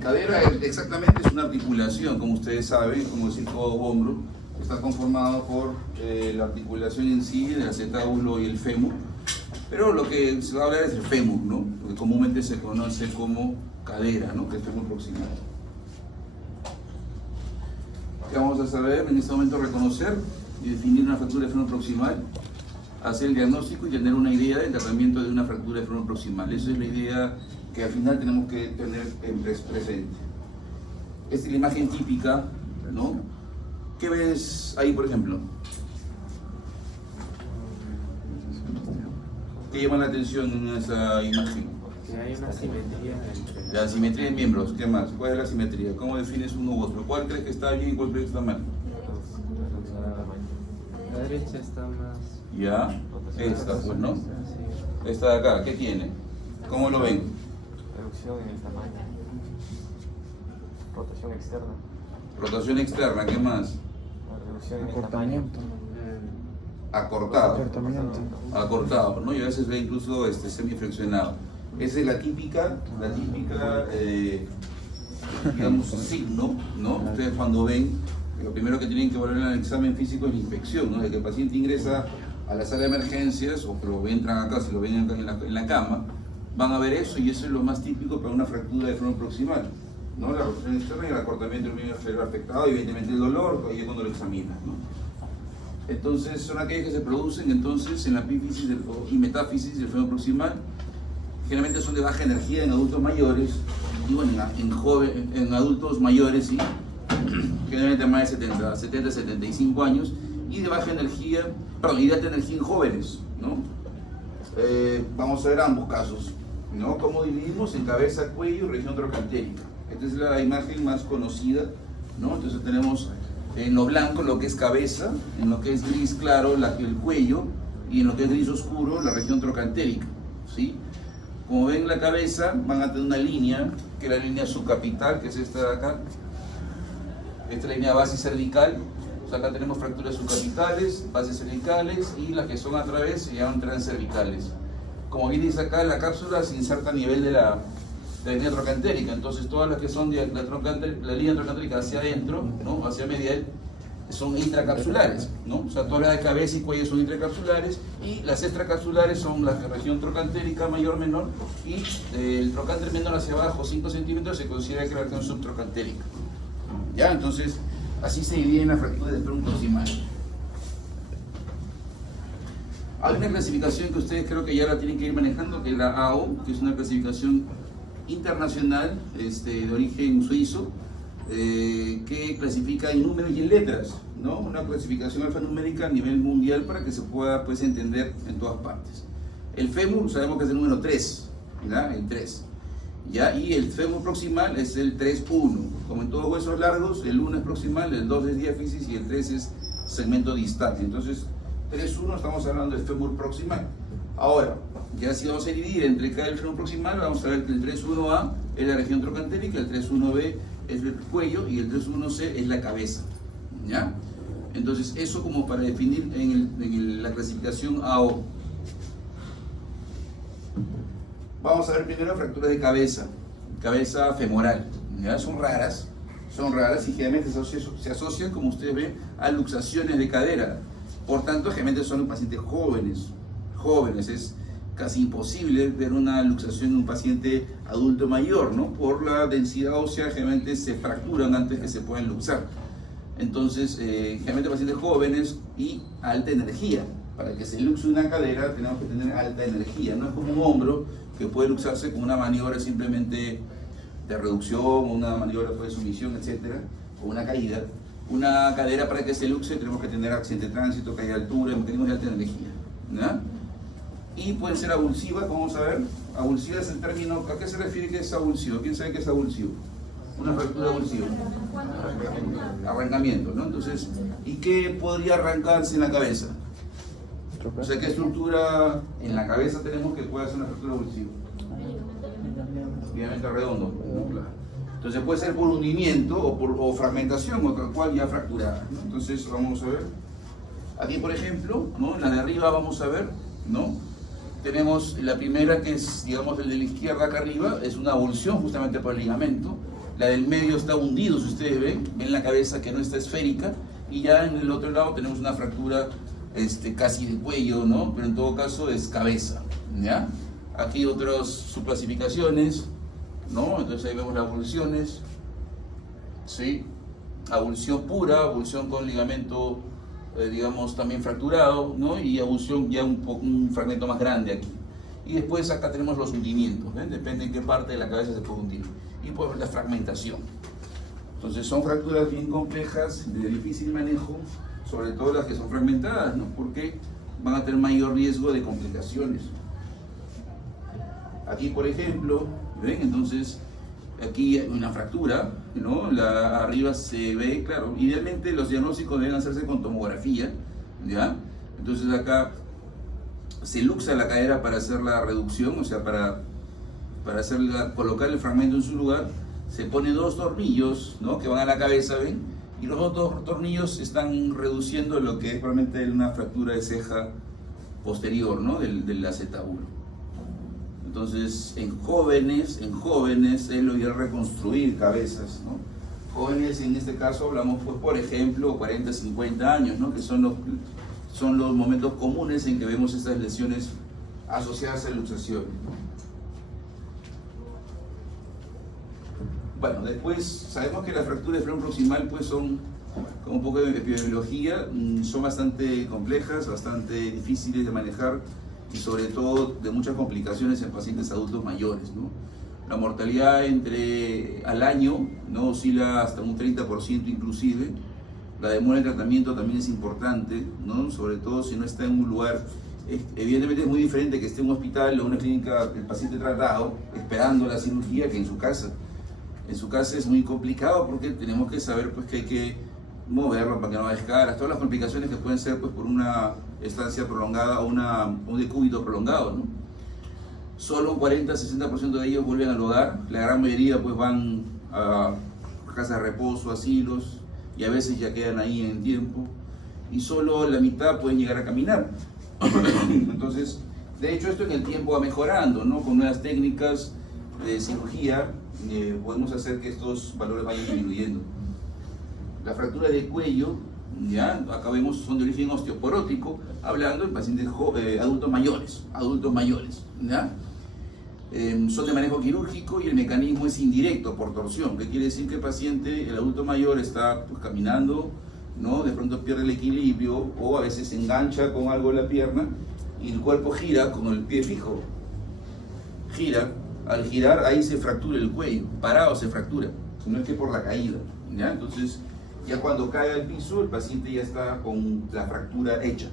Cadera exactamente es una articulación, como ustedes saben, como decir todo hombro, está conformado por la articulación en sí del acetábulo y el fémur, pero lo que se va a hablar es el fémur, ¿no? Lo que comúnmente se conoce como cadera, ¿no? Que es el fémur proximal. ¿Qué vamos a saber en este momento? Reconocer y definir una fractura de fémur proximal, hacer el diagnóstico y tener una idea del tratamiento de una fractura de fémur proximal. Esa es la idea que al final tenemos que tener presente. Esta es la imagen típica, ¿no? ¿Qué ves ahí, por ejemplo? ¿Qué llama la atención en esa imagen? Que hay una simetría entre... La simetría de miembros, ¿qué más? ¿Cuál es la simetría? ¿Cómo defines uno u otro? ¿Cuál crees que está bien y cuál crees que está mal? La derecha está más... Ya, esta pues, ¿no? Esta de acá, ¿qué tiene? ¿Cómo lo ven? Reducción en el tamaño. Rotación externa. Rotación externa, ¿qué más? La reducción en el tamaño. Acortado. Acortamiento. Acortado, ¿no? Y a veces ve incluso semiflexionado. Esa es la típica, digamos, signo, ¿no? Ustedes cuando ven, lo primero que tienen que evaluar en el examen físico es la inspección, ¿no? Desde que el paciente ingresa a la sala de emergencias o que lo entran acá, si lo ven en la cama, van a ver eso, y eso es lo más típico para una fractura de fémur proximal, ¿no? La rotación externa y el acortamiento del miembro inferior afectado, y evidentemente el dolor, ahí es cuando lo examinas, ¿no? Entonces son aquellas que se producen entonces en la epífisis y metáfisis del fémur proximal. Generalmente son de baja energía en adultos mayores, y bueno, en adultos mayores, ¿sí? Generalmente más de 70, 75 años, y de baja energía, perdón, y de alta energía en jóvenes, ¿no? Vamos a ver ambos casos, ¿no? Cómo dividimos en cabeza, cuello y región trocantérica. Esta es la imagen más conocida, ¿no? Entonces tenemos en lo blanco lo que es cabeza, en lo que es gris claro el cuello, y en lo que es gris oscuro la región trocantérica, ¿sí? Como ven, la cabeza van a tener una línea, que es la línea subcapital, que es esta de acá. Esta es la línea base cervical. O sea, acá tenemos fracturas subcapitales, bases cervicales, y las que son a través se llaman transcervicales. Como bien dice acá, la cápsula se inserta a nivel de la línea trocantérica. Entonces todas las que son de la línea trocantérica hacia adentro, ¿no? Hacia medial, son intracapsulares, ¿no? O sea, todas las de cabeza y cuello son intracapsulares, y las extracapsulares son las de región trocantérica mayor, menor, y el trocánter menor hacia abajo, 5 centímetros, se considera que es la región subtrocantérica. ¿Ya? Entonces, así se dividen las fracturas del fémur proximal. Hay una clasificación que ustedes creo que ya la tienen que ir manejando, que es la AO, que es una clasificación internacional de origen suizo, que clasifica en números y en letras, ¿no? Una clasificación alfanumérica a nivel mundial para que se pueda, pues, entender en todas partes. El fémur sabemos que es el número 3, ¿ya? El 3. ¿Ya? Y el fémur proximal es el 3-1. Como en todos huesos largos, el 1 es proximal, el 2 es diáfisis y el 3 es segmento distal. Entonces, 3-1 estamos hablando del fémur proximal. Ahora, ya si vamos a dividir entre cada el fémur proximal, vamos a ver que el 3-1A es la región trocantérica, el 3-1B es el cuello y el 3-1C es la cabeza, ¿ya? Entonces, eso como para definir en la clasificación AO. Vamos a ver primero fracturas de cabeza femoral, ¿ya? Son raras y generalmente se asocian, como ustedes ven, a luxaciones de cadera. Por tanto, generalmente son en pacientes jóvenes. Es casi imposible ver una luxación en un paciente adulto mayor, ¿no? Por la densidad ósea, generalmente se fracturan antes que se puedan luxar. Entonces, generalmente pacientes jóvenes y alta energía. Para que se luxe una cadera tenemos que tener alta energía, no es como un hombro que puede luxarse con una maniobra simplemente de reducción, una maniobra de sumisión, etcétera, o una caída. Una cadera, para que se luxe, tenemos que tener accidente de tránsito, caída de altura, mecanismos de alta energía, ¿no? Y puede ser avulsiva, como vamos a ver. Avulsiva es el término, ¿a qué se refiere que es avulsivo? ¿Quién sabe qué es avulsivo? Una fractura avulsiva. Arrancamiento, ¿no? Entonces, ¿y qué podría arrancarse en la cabeza? O sea, ¿qué estructura en la cabeza tenemos que puede hacer una fractura avulsiva? Ligamento redondo, ¿no? Claro. Entonces puede ser por hundimiento o fragmentación, o tal cual ya fracturada, ¿no? Entonces vamos a ver. Aquí, por ejemplo, ¿no? En la de arriba vamos a ver, ¿no? tenemos la primera, que es, digamos, el de la izquierda acá arriba, es una avulsión justamente por el ligamento. La del medio está hundido, si ustedes ven la cabeza que no está esférica, y ya en el otro lado tenemos una fractura casi de cuello, ¿no? Pero en todo caso es cabeza, ¿ya? Aquí otras subclasificaciones, ¿no? Entonces ahí vemos las avulsiones, ¿sí? Avulsión pura, avulsión con ligamento, digamos, también fracturado, ¿no? Y avulsión ya un fragmento más grande aquí. Y después acá tenemos los hundimientos, ¿ven? Depende en qué parte de la cabeza se puede hundir. Y pues la fragmentación. Entonces son fracturas bien complejas, de difícil manejo, sobre todo las que son fragmentadas, ¿no? Porque van a tener mayor riesgo de complicaciones. Aquí, por ejemplo, ¿ven? Entonces, aquí hay una fractura, ¿no? Arriba se ve, claro, idealmente los diagnósticos deben hacerse con tomografía, ¿ya? Entonces acá se luxa la cadera para hacer la reducción, o sea, para colocar el fragmento en su lugar. Se pone dos tornillos, ¿no? Que van a la cabeza, ¿ven? Y los dos tornillos están reduciendo lo que es probablemente una fractura de ceja posterior, ¿no? Del acetábulo. Entonces, en jóvenes es lo ideal reconstruir cabezas, ¿no? Jóvenes, en este caso, hablamos, pues, por ejemplo, 40, 50 años, ¿no? Que son los momentos comunes en que vemos estas lesiones asociadas a luxaciones, ¿no? Bueno, después sabemos que las fracturas de flexión proximal pues son, con un poco de epidemiología, son bastante complejas, bastante difíciles de manejar y sobre todo de muchas complicaciones en pacientes adultos mayores, ¿no? La mortalidad al año, ¿no? Oscila hasta un 30% inclusive. La demora de tratamiento también es importante, ¿no? Sobre todo si no está en un lugar, evidentemente es muy diferente que esté en un hospital o una clínica el paciente tratado esperando la cirugía que en su casa. En su casa es muy complicado porque tenemos que saber pues, que hay que moverlo para que no haya escalas, todas las complicaciones que pueden ser pues, por una estancia prolongada o un decúbito prolongado, ¿no? Solo un 40-60% de ellos vuelven al hogar, la gran mayoría pues, van a casas de reposo, asilos, y a veces ya quedan ahí en el tiempo, y solo la mitad pueden llegar a caminar. Entonces, de hecho esto en el tiempo va mejorando, ¿no? Con nuevas técnicas de cirugía podemos hacer que estos valores vayan disminuyendo. Las fracturas de cuello, ya acá vemos, son de origen osteoporótico, hablando en pacientes adultos mayores, ¿ya? Son de manejo quirúrgico y el mecanismo es indirecto por torsión, que quiere decir que el adulto mayor está pues, caminando, ¿no? De pronto pierde el equilibrio o a veces se engancha con algo en la pierna y el cuerpo gira con el pie fijo, gira. Al girar ahí se fractura el cuello, parado se fractura, no es que por la caída, ¿ya? Entonces ya cuando cae al piso el paciente ya está con la fractura hecha.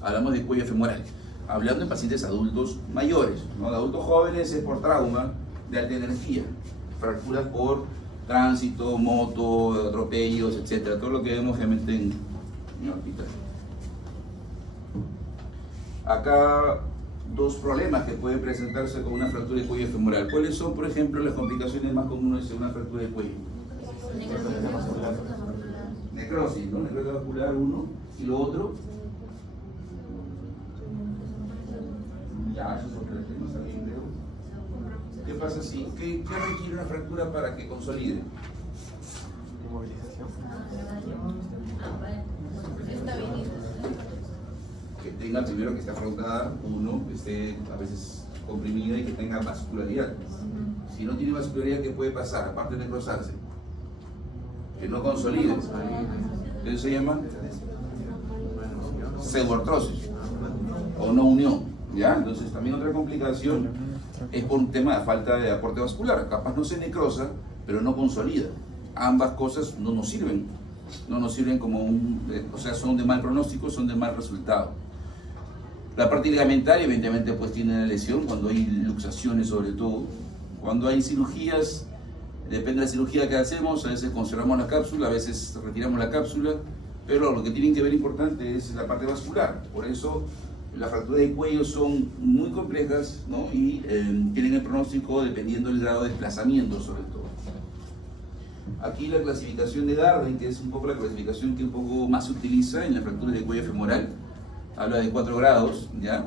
Hablamos de cuello femoral, hablando de pacientes adultos mayores, ¿no? De adultos jóvenes es por trauma de alta energía, fracturas por tránsito, moto, atropellos, etcétera, todo lo que vemos realmente en el hospital. Acá dos problemas que pueden presentarse con una fractura de cuello femoral. ¿Cuáles son, por ejemplo, las complicaciones más comunes de una fractura de cuello? Necrosis, ¿no? Necrosis vascular, uno. ¿Y lo otro? Ya, esos son tres temas también, creo. ¿Qué pasa si? ¿Qué requiere una fractura para que consolide? Inmovilización. Que tenga primero que esté afrontada, uno, que esté a veces comprimida y que tenga vascularidad. Si no tiene vascularidad, ¿qué puede pasar? Aparte de necrosarse, que no consolide. Eso se llama pseudoartrosis o no unión, ¿ya? Entonces también otra complicación es por un tema de falta de aporte vascular. Capaz no se necrosa, pero no consolida. Ambas cosas no nos sirven como o sea, son de mal pronóstico, son de mal resultado. La parte ligamentaria evidentemente pues tiene la lesión cuando hay luxaciones, sobre todo cuando hay cirugías, depende de la cirugía que hacemos, a veces conservamos la cápsula, a veces retiramos la cápsula, pero lo que tienen que ver importante es la parte vascular. Por eso las fracturas de cuello son muy complejas, ¿no? Y tienen el pronóstico dependiendo del grado de desplazamiento, sobre todo. Aquí la clasificación de Darden, que es un poco la clasificación que un poco más se utiliza en las fracturas de cuello femoral, habla de 4 grados, ¿ya?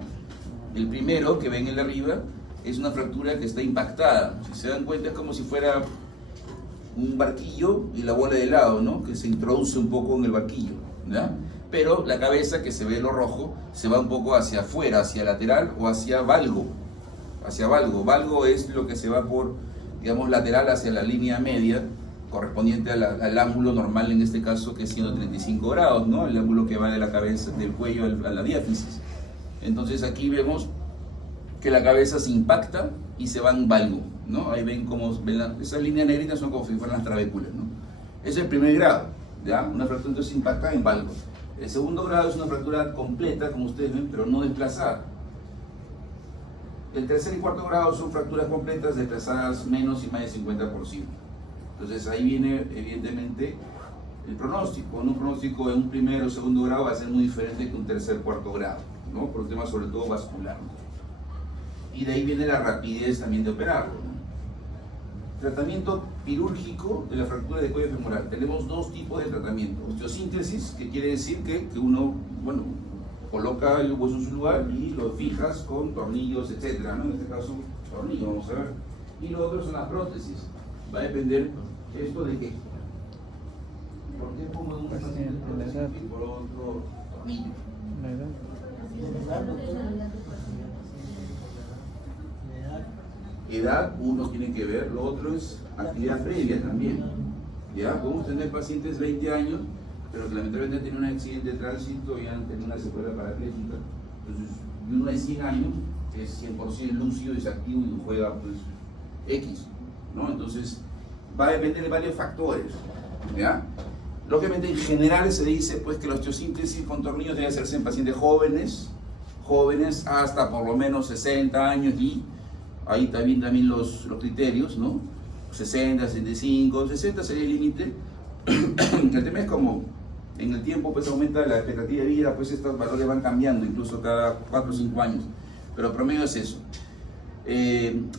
El primero que ven en la arriba es una fractura que está impactada. Si se dan cuenta es como si fuera un barquillo y la bola de helado, ¿no? Que se introduce un poco en el barquillo, ¿ya? Pero la cabeza, que se ve lo rojo, se va un poco hacia afuera, hacia lateral o hacia valgo. Hacia valgo. Valgo es lo que se va por, digamos, lateral hacia la línea media, correspondiente al ángulo normal, en este caso, que es 135 grados, ¿no? El ángulo que va de la cabeza, del cuello a la diáfisis. Entonces aquí vemos que la cabeza se impacta y se va en valgo, ¿no? Ahí ven cómo, esas líneas negritas son como si fueran las trabéculas, ¿no? Ese es el primer grado, ¿ya? Una fractura entonces impactada en valgo. El segundo grado es una fractura completa, como ustedes ven, pero no desplazada. El tercer y cuarto grado son fracturas completas desplazadas menos y más del 50%. Entonces ahí viene evidentemente el pronóstico. Un pronóstico en un primer o segundo grado va a ser muy diferente que un tercer o cuarto grado, ¿no? Por un tema sobre todo vascular, ¿no? Y de ahí viene la rapidez también de operarlo, ¿no? Tratamiento quirúrgico de la fractura de cuello femoral. Tenemos dos tipos de tratamiento. Osteosíntesis, que quiere decir que uno, bueno, coloca el hueso en su lugar y lo fijas con tornillos, etcétera, ¿no? En este caso, tornillos, vamos a ver. Y lo otro son las prótesis. Va a depender esto de qué. ¿Por qué pongo un paciente prótesis y por otro tornillo? Edad, uno tiene que ver, lo otro es actividad previa también. ¿Ya? Podemos tener pacientes 20 años, pero que lamentablemente han tenido un accidente de tránsito y han tenido una secuela parapléjica. Entonces, y uno de 100 años es 100% lúcido, es activo y juega pues X, ¿no? Entonces, va a depender de varios factores, ¿ya? Lógicamente, en general se dice pues que la osteosíntesis con tornillos debe hacerse en pacientes jóvenes hasta por lo menos 60 años y ahí también los criterios, ¿no? 60, 65, 60 sería el límite. El tema es como en el tiempo pues aumenta la expectativa de vida, pues estos valores van cambiando incluso cada 4 o 5 años, pero el promedio es eso.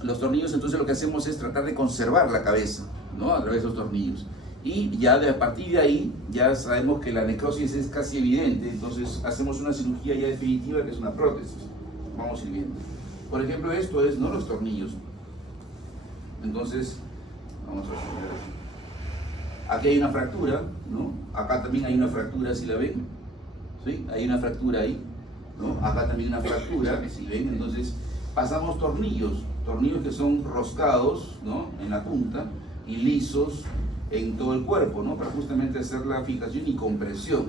Los tornillos, entonces lo que hacemos es tratar de conservar la cabeza, ¿no? A través de los tornillos. Y ya a partir de ahí ya sabemos que la necrosis es casi evidente, entonces hacemos una cirugía ya definitiva que es una prótesis. Vamos a ir viendo. Por ejemplo, esto es, ¿no? Los tornillos. Entonces, vamos a ver. Aquí hay una fractura, ¿no? Acá también hay una fractura, si la ven. ¿Sí? Hay una fractura ahí, ¿no? Acá también una fractura, si ven. Entonces, pasamos tornillos que son roscados, ¿no? En la punta y lisos en todo el cuerpo, ¿no? Para justamente hacer la fijación y compresión,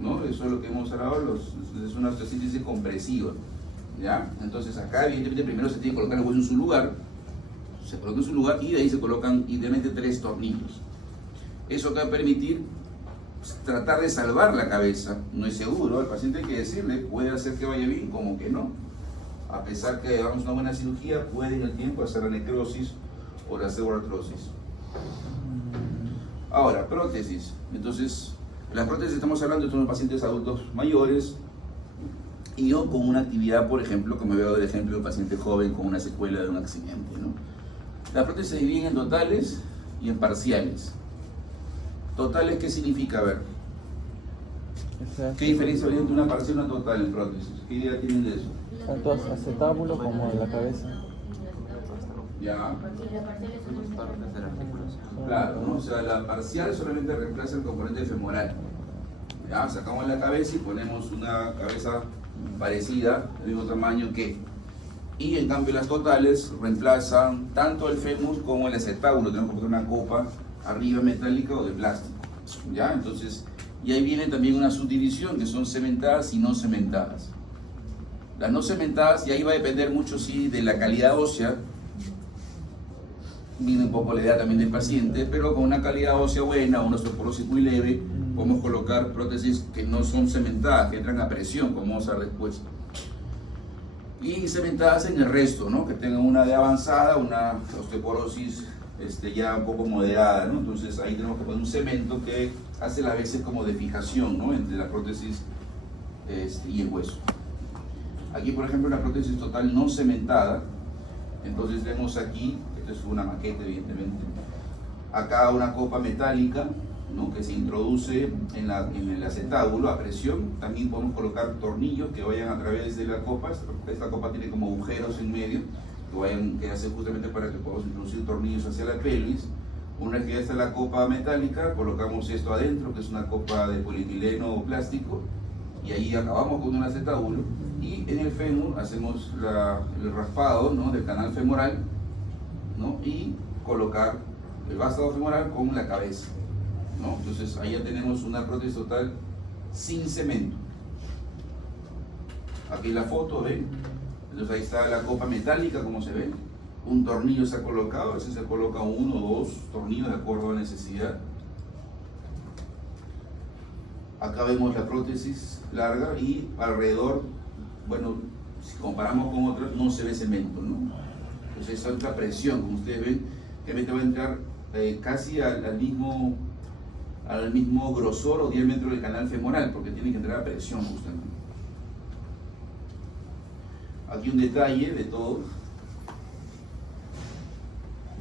¿no? Eso es lo que hemos hablado, es una osteosíntesis compresiva, ¿ya? Entonces acá evidentemente primero se tiene que colocar el hueso en su lugar, se coloca en su lugar y de ahí se colocan idealmente 3 tornillos. Eso que va a permitir pues, tratar de salvar la cabeza. No es seguro, al paciente hay que decirle, puede hacer que vaya bien, como que no. A pesar que hagamos una buena cirugía, puede en el tiempo hacer la necrosis o la pseudoartrosis. Ahora, prótesis. Entonces, las prótesis estamos hablando de pacientes adultos mayores y yo con una actividad, por ejemplo, como veo del ejemplo de un paciente joven con una secuela de un accidente, ¿no? Las prótesis se dividen en totales y en parciales. Totales, ¿qué significa? A ver, ¿qué diferencia hay entre una parcial y una total en prótesis? ¿Qué idea tienen de eso? Tanto acetábulo como en la cabeza. Ya. Claro, ¿no? O sea, la parcial solamente reemplaza el componente femoral. Ya, sacamos la cabeza y ponemos una cabeza parecida, del mismo tamaño que. Y en cambio las totales reemplazan tanto el fémur como el acetábulo. Tenemos que poner una copa arriba metálica o de plástico. ¿Ya? Entonces, y ahí viene también una subdivisión que son cementadas y no cementadas. Las no cementadas, y ahí va a depender mucho sí de la calidad ósea, viene un poco la edad también del paciente, pero con una calidad ósea buena, una osteoporosis muy leve, podemos colocar prótesis que no son cementadas, que entran a presión, como vamos a ver después. Y cementadas en el resto, ¿no? Que tengan una de avanzada, una osteoporosis ya un poco moderada, ¿no? Entonces ahí tenemos que poner un cemento que hace las veces como de fijación, ¿no? Entre la prótesis y el hueso. Aquí, por ejemplo, una prótesis total no cementada. Entonces vemos aquí, esto es una maqueta evidentemente, acá una copa metálica, ¿no?, que se introduce en el acetábulo a presión. También podemos colocar tornillos que vayan a través de la copa. Esta copa tiene como agujeros en medio que hace justamente para que podamos introducir tornillos hacia la pelvis. Una vez que ya está la copa metálica, colocamos esto adentro, que es una copa de polietileno o plástico, y ahí acabamos con un acetábulo. Y en el fémur hacemos el raspado, ¿no?, del canal femoral, ¿no?, y colocar el vástago femoral con la cabeza, ¿no? Entonces ahí ya tenemos una prótesis total sin cemento. Aquí la foto, ¿ven? Entonces ahí está la copa metálica, como se ve. Un tornillo se ha colocado, a veces se coloca 1 o 2 tornillos de acuerdo a la necesidad. Acá vemos la prótesis larga y alrededor, bueno, si comparamos con otras, no se ve cemento, ¿no? Entonces es alta presión, como ustedes ven, que va a entrar casi al mismo grosor o diámetro del canal femoral, porque tiene que entrar a presión justamente. Aquí un detalle de todo,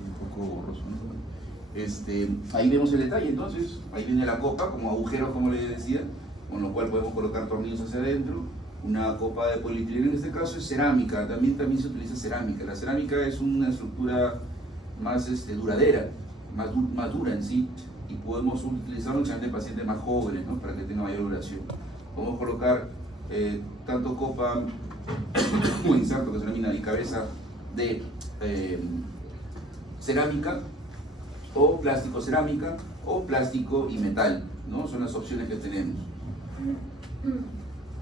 un poco borroso, ¿no? Ahí vemos el detalle. Entonces ahí viene la copa como agujeros, como les decía, con lo cual podemos colocar tornillos hacia adentro. Una copa de polietileno, en este caso es cerámica, también se utiliza cerámica. La cerámica es una estructura más duradera, más dura en sí, y podemos utilizarlo en pacientes más jóvenes, ¿no?, para que tenga mayor duración. Podemos colocar tanto copa o inserto que se denomina y cabeza de cerámica, o plástico cerámica, o plástico y metal, ¿no? Son las opciones que tenemos.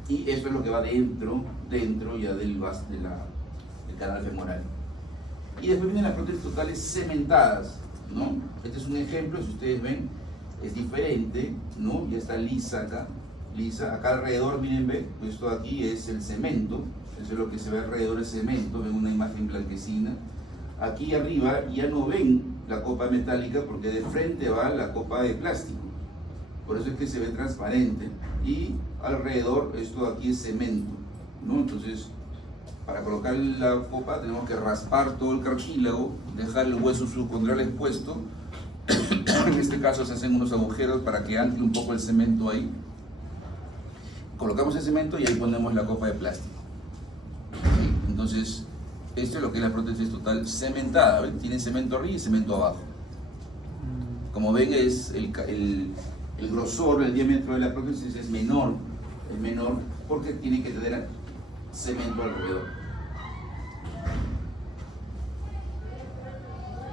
Y eso es lo que va dentro ya del canal femoral. Y después vienen las prótesis totales cementadas, ¿no? Este es un ejemplo, si ustedes ven, es diferente, ¿no? Ya está lisa acá, lisa. Acá alrededor, miren, ven, esto aquí es el cemento, eso es lo que se ve alrededor del cemento, ven una imagen blanquecina. Aquí arriba ya no ven la copa metálica porque de frente va la copa de plástico, por eso es que se ve transparente, y alrededor esto aquí es cemento, ¿no? Entonces, para colocar la copa tenemos que raspar todo el cartílago, dejar el hueso subcondral expuesto. En este caso se hacen unos agujeros para que ancle un poco el cemento ahí. Colocamos el cemento y ahí ponemos la copa de plástico. Entonces, esto es lo que es la prótesis total cementada. ¿Ven? Tiene cemento arriba y cemento abajo. Como ven, es el grosor, el diámetro de la prótesis es menor porque tiene que tener cemento alrededor.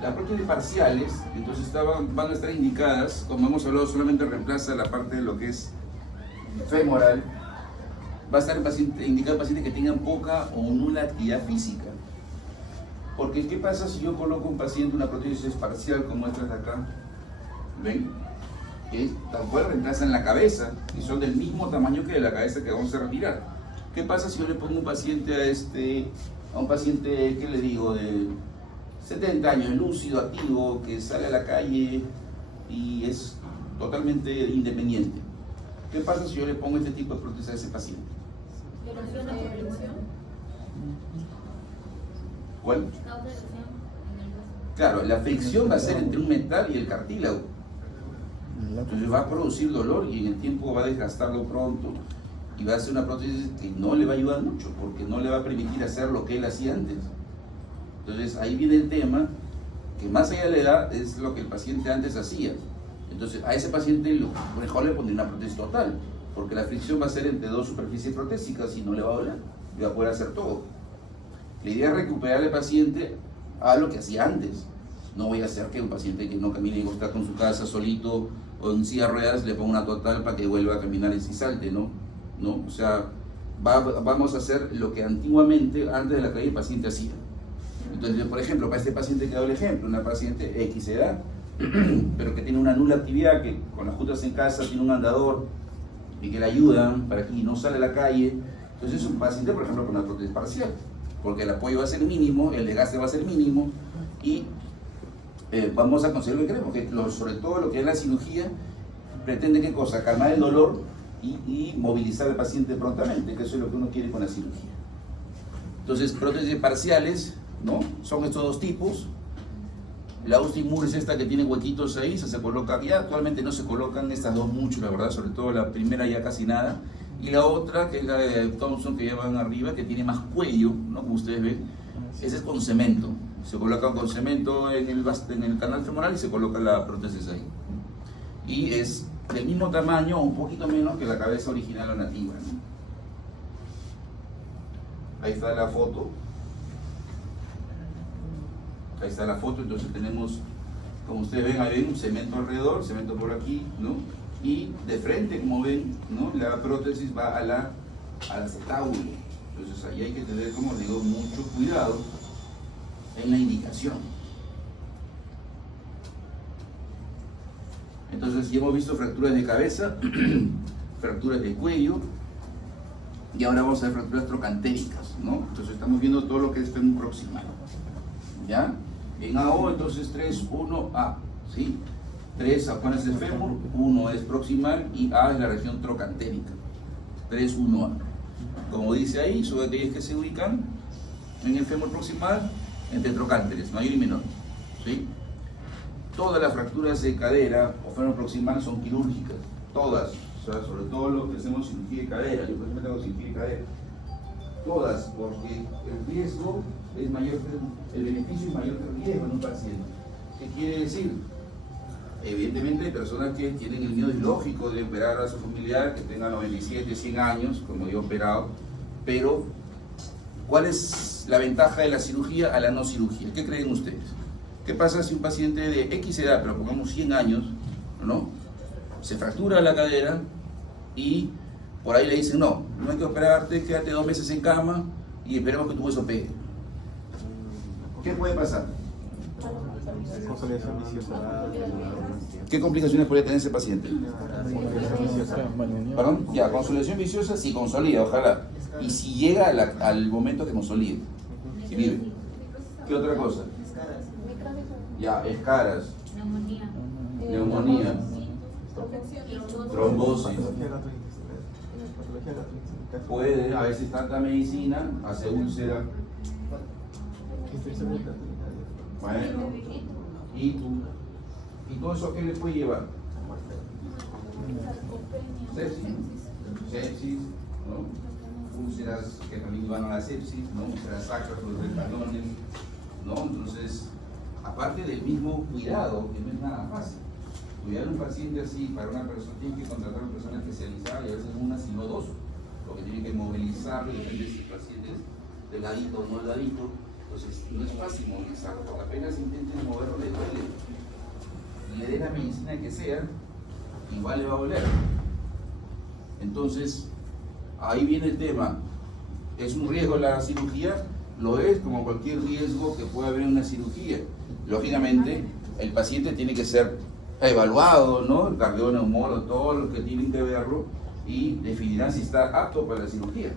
Las prótesis parciales, entonces van a estar indicadas, como hemos hablado, solamente reemplaza la parte de lo que es femoral. Va a estar indicado el paciente que tengan poca o nula actividad física. Porque ¿qué pasa si yo coloco a un paciente una prótesis parcial como estas de acá? ¿Ven? Que tal cual reemplazan la cabeza y son del mismo tamaño que de la cabeza que vamos a retirar. ¿Qué pasa si yo le pongo un paciente a un paciente, ¿qué le digo?, de 70 años, lúcido, activo, que sale a la calle y es totalmente independiente? ¿Qué pasa si yo le pongo este tipo de prótesis a ese paciente? ¿Cuál? Claro, la fricción va a ser entre un metal y el cartílago. Entonces va a producir dolor y en el tiempo va a desgastarlo pronto y va a ser una prótesis que no le va a ayudar mucho porque no le va a permitir hacer lo que él hacía antes. Entonces ahí viene el tema que más allá de la edad es lo que el paciente antes hacía. Entonces a ese paciente lo mejor le pondría una prótesis total porque la fricción va a ser entre dos superficies protésicas y no le va a doler y va a poder hacer todo. La idea es recuperar al paciente a lo que hacía antes. No voy a hacer que un paciente que no camine y está con su casa solito o en silla de ruedas le ponga una total para que vuelva a caminar y salte, ¿no? O sea, vamos a hacer lo que antiguamente, antes de la caída, el paciente hacía. Entonces, por ejemplo, para este paciente que he dado el ejemplo, una paciente X edad, pero que tiene una nula actividad, que con las juntas en casa tiene un andador y que le ayudan para que no sale a la calle. Entonces es un paciente, por ejemplo, con una prótesis parcial, porque el apoyo va a ser mínimo, el desgaste va a ser mínimo y vamos a conseguir lo que queremos, que sobre todo lo que es la cirugía pretende ¿qué cosa? Calmar el dolor y movilizar al paciente prontamente, que eso es lo que uno quiere con la cirugía. Entonces, prótesis parciales, ¿no?, son estos dos tipos. La Austin-Moore es esta que tiene huequitos ahí, se coloca, ya actualmente no se colocan estas dos mucho, la verdad, sobre todo la primera ya casi nada, y la otra, que es la de Thompson, que llevan arriba, que tiene más cuello, ¿no? Como ustedes ven, ese es con cemento, se coloca con cemento en el canal femoral y se coloca la prótesis ahí. Y es del mismo tamaño o un poquito menos que la cabeza original o nativa, ¿no? Ahí está la foto. Ahí está la foto, entonces tenemos, como ustedes ven, ahí ven un cemento alrededor, cemento por aquí, ¿no? Y de frente, como ven, ¿no? La prótesis va al acetábulo. Entonces ahí hay que tener, como digo, mucho cuidado en la indicación. Entonces ya hemos visto fracturas de cabeza, fracturas de cuello, y ahora vamos a ver fracturas trocantéricas, ¿no? Entonces estamos viendo todo lo que es fémur proximal, ¿ya? En AO, entonces 3, 1, A, ¿sí? 3 apones de fémur, 1 es proximal y A es la región trocantérica. 3, 1, A. Como dice ahí, son aquellos que se ubican en el fémur proximal entre trocánteres, mayor y menor, ¿sí? Todas las fracturas de cadera o fémur proximal son quirúrgicas, todas, o sea, sobre todo lo que hacemos cirugía de cadera, yo por ejemplo tengo cirugía de cadera, todas, porque el riesgo es mayor, el beneficio es mayor que el riesgo en un paciente. ¿Qué quiere decir? Evidentemente hay personas que tienen el miedo ilógico de operar a su familiar, que tenga 97, 100 años, como yo he operado, pero ¿cuál es la ventaja de la cirugía a la no cirugía? ¿Qué creen ustedes? ¿Qué pasa si un paciente de X edad, pero pongamos 100 años, ¿no? Se fractura la cadera y por ahí le dicen, no hay que operarte, quédate 2 meses en cama y esperemos que tu hueso pegue? ¿Qué puede pasar? Consolidación viciosa. ¿Qué complicaciones podría tener ese paciente? ¿Perdón? Ya, consolidación viciosa si consolida, ojalá. Y si llega al momento que consolide, si vive. ¿Qué otra cosa? Ya, escaras, neumonía, trombosis. Puede, a veces tanta medicina hace úlcera. Bueno, ¿y todo eso qué le puede llevar? Sepsis, ¿no? Úlceras que también van a la sepsis, ¿no? Úlceras sacras o de talones, ¿no? Entonces, aparte del mismo cuidado, que no es nada fácil. Cuidar a un paciente así, para una persona, tiene que contratar a una persona especializada y a veces una, sino dos, porque tiene que movilizarlo, depende si el paciente es delgadito o no delgadito. Entonces, no es fácil movilizarlo, porque apenas intenten moverlo, le duele. Y le dé la medicina que sea, igual le va a doler. Entonces, ahí viene el tema. ¿Es un riesgo la cirugía? Lo es, como cualquier riesgo que pueda haber en una cirugía. Lógicamente, el paciente tiene que ser evaluado, ¿no? El cardioneumólogo, todos los que tienen que verlo, y definirán si está apto para la cirugía.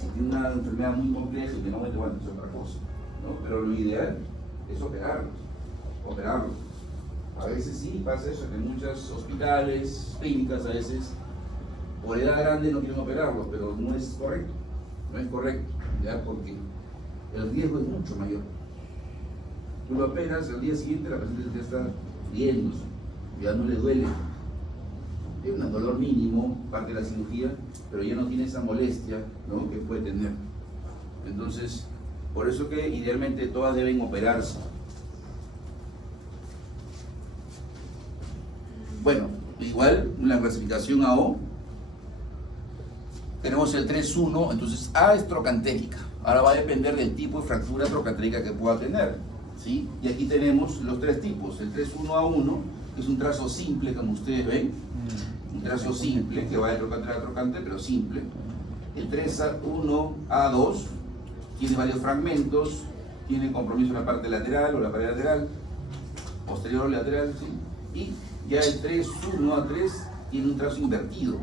Si tiene una enfermedad muy compleja y que no me bueno, es otra cosa, ¿no? Pero lo ideal es operarlos. A veces sí pasa eso, que en muchos hospitales, clínicas, a veces por edad grande no quieren operarlos, pero no es correcto, ¿ya? Porque el riesgo es mucho mayor. Tú lo operas, al día siguiente la paciente ya está riéndose, ya no le duele. Tiene un dolor mínimo, parte de la cirugía, pero ya no tiene esa molestia, ¿no? Que puede tener. Entonces, por eso que idealmente todas deben operarse. Bueno, igual en la clasificación AO tenemos el 3-1, entonces A es trocantérica. Ahora va a depender del tipo de fractura trocantérica que pueda tener, ¿sí? Y aquí tenemos los 3 tipos, el 3-1A1, que es un trazo simple, como ustedes ven, un trazo simple que va de trocantera a trocante, pero simple. El 3-1A2 tiene varios fragmentos, tiene compromiso en la parte lateral o la pared lateral, posterior o lateral, ¿sí? Y ya el 3-1A3 tiene un trazo invertido,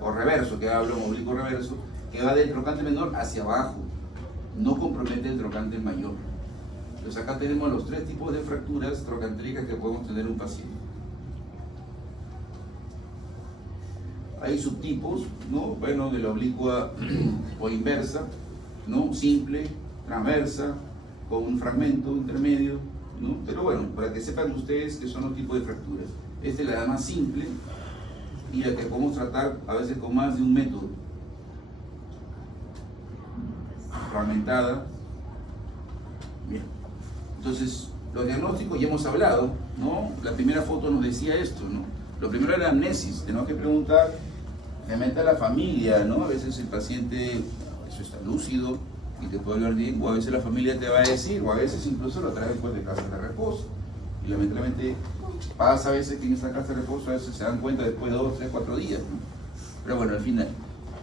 o reverso, que hablo oblicuo reverso, que va del trocante menor hacia abajo, no compromete el trocante mayor. Entonces acá tenemos los 3 tipos de fracturas trocantéricas que podemos tener en un paciente. Hay subtipos, ¿no? Bueno, de la oblicua o inversa, ¿no? Simple, transversa, con un fragmento intermedio, ¿no? Pero bueno, para que sepan ustedes que son los tipos de fracturas. Esta es la más simple y la que podemos tratar a veces con más de un método. Fragmentada. Bien. Entonces, los diagnósticos ya hemos hablado, ¿no? La primera foto nos decía esto, ¿no? Lo primero era la amnesis, tenemos que preguntar realmente a la familia, ¿no? A veces el paciente, eso está lúcido y te puede hablar bien, o a veces la familia te va a decir, o a veces incluso lo trae después de casa de reposo. Y lamentablemente pasa a veces que en esa casa de reposo a veces se dan cuenta después de 2, 3, 4 días, ¿no? Pero bueno, al final,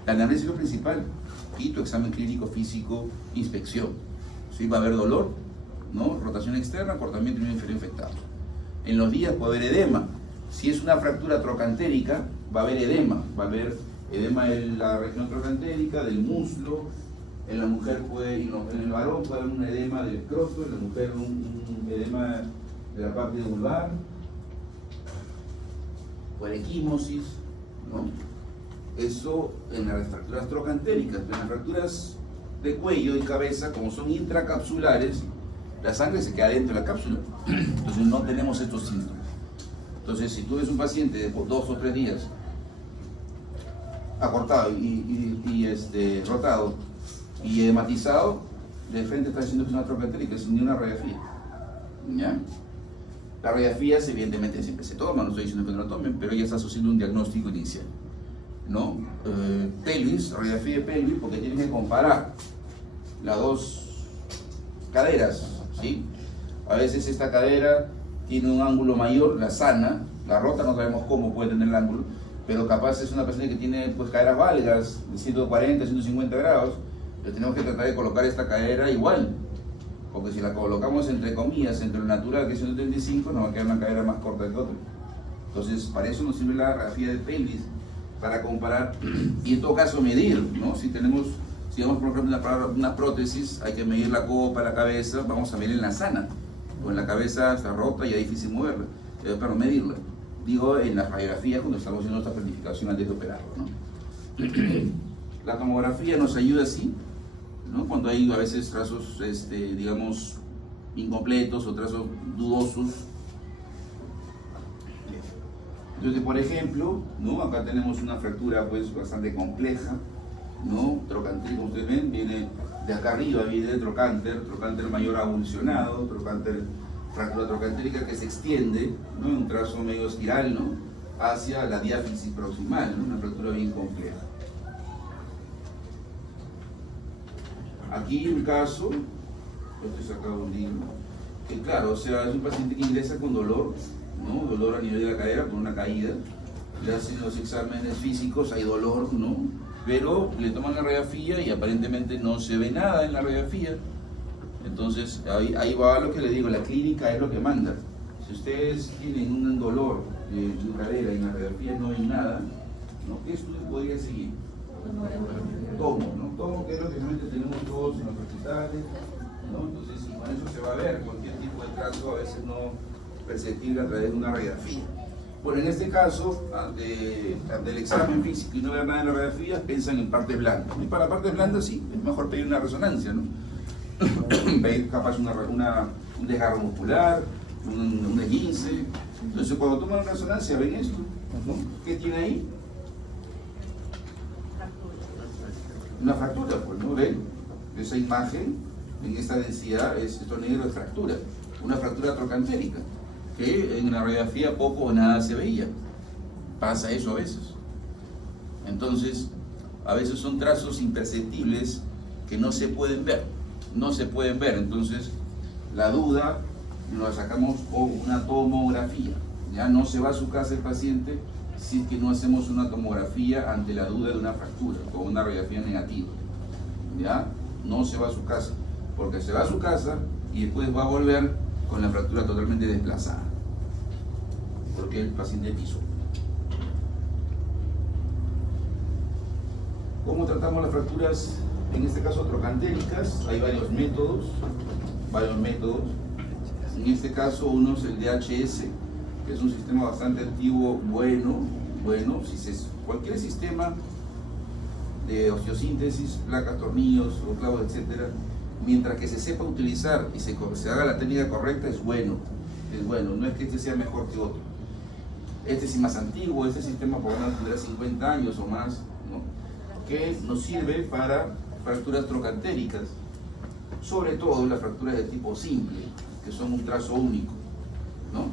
la anamnesis es lo principal, y tu examen clínico, físico, inspección. ¿Sí? Va a haber dolor, ¿no? Rotación externa, cortamiento y inferior infectado. En los días puede haber edema. Si es una fractura trocantérica, va a haber edema. Va a haber edema en la región trocantérica, del muslo. En la mujer en el varón puede haber un edema del escroto, en la mujer un edema de la parte vulvar. O equimosis, ¿no? Eso en las fracturas trocantéricas. En las fracturas de cuello y cabeza, como son intracapsulares, la sangre se queda dentro de la cápsula. Entonces no tenemos estos síntomas. Entonces, si tú ves un paciente de 2 o 3 días acortado y rotado y edematizado, de frente está diciendo que es una trocantérica, es ni una radiografía. ¿Ya? Las radiografías evidentemente siempre se toman, no estoy diciendo que no la tomen, pero ya está haciendo un diagnóstico inicial, ¿no? Pelvis, radiografía de pelvis, porque tienes que comparar las dos caderas, ¿sí? A veces esta cadera tiene un ángulo mayor, la sana, la rota no sabemos cómo puede tener el ángulo, pero capaz es una persona que tiene pues caderas valgas de 140, 150 grados, pero tenemos que tratar de colocar esta cadera igual, porque si la colocamos entre comillas, entre lo natural que es 135, nos va a quedar una cadera más corta que otra. Entonces, para eso nos sirve la radiografía de pelvis, para comparar y en todo caso medir, ¿no? Si vamos por ejemplo una prótesis, hay que medir la copa, la cabeza, vamos a medir en la sana, o en la cabeza está rota y es difícil moverla, pero medirla. Digo, en las radiografías cuando estamos haciendo esta planificación antes de operarlo, ¿no? La tomografía nos ayuda así, ¿no? Cuando hay a veces trazos, digamos, incompletos o trazos dudosos. Entonces, por ejemplo, ¿no? Acá tenemos una fractura pues bastante compleja, ¿no? Trocánter, como ustedes ven, viene de acá arriba, viene el trocánter mayor avulsionado, fractura trocantérica que se extiende, ¿no? En un trazo medio espiral, ¿no? Hacia la diáfisis proximal, ¿no? Una fractura bien compleja. Aquí un caso, esto he sacado un libro, que claro, o sea, es un paciente que ingresa con dolor, ¿no? Dolor a nivel de la cadera por una caída, le hacen los exámenes físicos, hay dolor, ¿no? Pero le toman la radiografía y aparentemente no se ve nada en la radiografía. Entonces ahí va lo que le digo, la clínica es lo que manda. Si ustedes tienen un dolor de cadera y en la radiografía no ven nada, ¿no? ¿Qué estudio podría seguir? Tomo, ¿no? Tomo, que es lo que realmente tenemos todos en los hospitales, ¿no? Entonces, y con eso se va a ver cualquier tipo de trazo, a veces no perceptible a través de una radiografía. Bueno, en este caso, ante el examen físico y no ver nada en la radiografía, piensan en partes blandas. Y para partes blandas sí, es mejor pedir una resonancia, ¿no? Pedir capaz un desgarro muscular, un esguince. Entonces cuando toman una resonancia ven esto, ¿no? ¿Qué tiene ahí? Una fractura, pues, ¿no? ¿Ven? Esa imagen, en esta densidad, esto negro es fractura, una fractura trocantérica, que en la radiografía poco o nada se veía. Pasa eso a veces. Entonces, a veces son trazos imperceptibles que no se pueden ver. No se pueden ver. Entonces, la duda la sacamos con una tomografía. Ya no se va a su casa el paciente si es que no hacemos una tomografía ante la duda de una fractura, con una radiografía negativa. Ya no se va a su casa, porque se va a su casa y después va a volver con la fractura totalmente desplazada, porque el paciente pisó. ¿Cómo tratamos las fracturas, en este caso trocantéricas? Hay varios métodos. En este caso uno es el DHS, que es un sistema bastante antiguo, bueno, cualquier sistema de osteosíntesis, placas, tornillos, o clavos, etcétera, mientras que se sepa utilizar y se haga la técnica correcta, es bueno, no es que este sea mejor que otro. Este es más antiguo, este sistema por lo menos tendrá 50 años o más, ¿no? Que nos sirve para fracturas trocantéricas, sobre todo las fracturas de tipo simple, que son un trazo único, ¿no?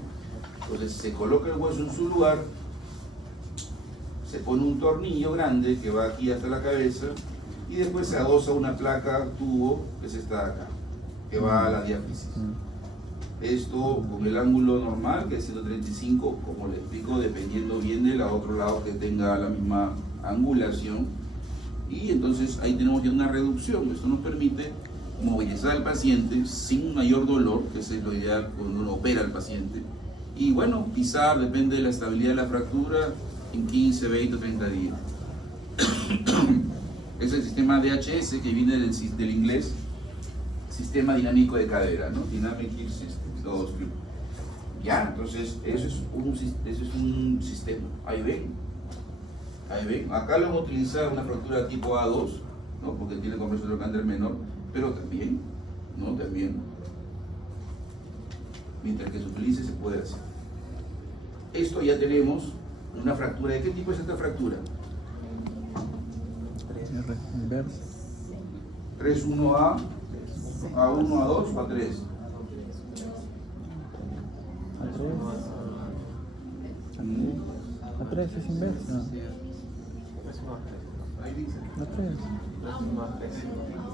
Entonces se coloca el hueso en su lugar, se pone un tornillo grande que va aquí hasta la cabeza y después se adosa una placa tubo, que es esta de acá, que va a la diáfisis. Esto con el ángulo normal, que es 135, como le explico, dependiendo bien del otro lado que tenga la misma angulación. Y entonces ahí tenemos ya una reducción. Esto nos permite movilizar al paciente sin mayor dolor, que es lo ideal cuando uno opera al paciente. Y bueno, pisar, depende de la estabilidad de la fractura, en 15, 20 o 30 días. Es el sistema DHS, que viene del inglés Sistema Dinámico de Cadera, ¿no? Dynamic Hip System, todos. Ya, entonces eso es un sistema. Ahí ven. Acá lo vamos a utilizar una fractura tipo A2, ¿no? Porque tiene compresión trocánter menor, pero también, ¿no? También, mientras que se utilice, se puede hacer. Esto ya tenemos una fractura. ¿De qué tipo es esta fractura? Inversa. 3-1A, A1, A2 o A3. A3 es inversa.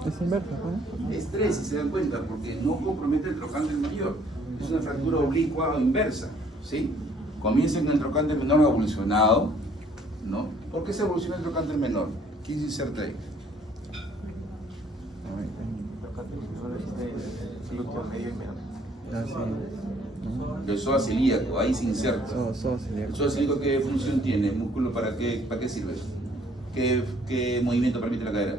Es inversa, ¿no? Es 3, si se dan cuenta, porque no compromete el trocánter mayor. Es una fractura oblicua o inversa, ¿sí? Comienza en el trocánter menor evolucionado, ¿no? ¿Por qué se evoluciona el trocánter menor? ¿Quién se inserta ahí? El psoas ilíaco, ahí se inserta. ¿El psoas ilíaco qué función tiene? ¿El músculo para qué sirve? ¿Qué movimiento permite la cadera?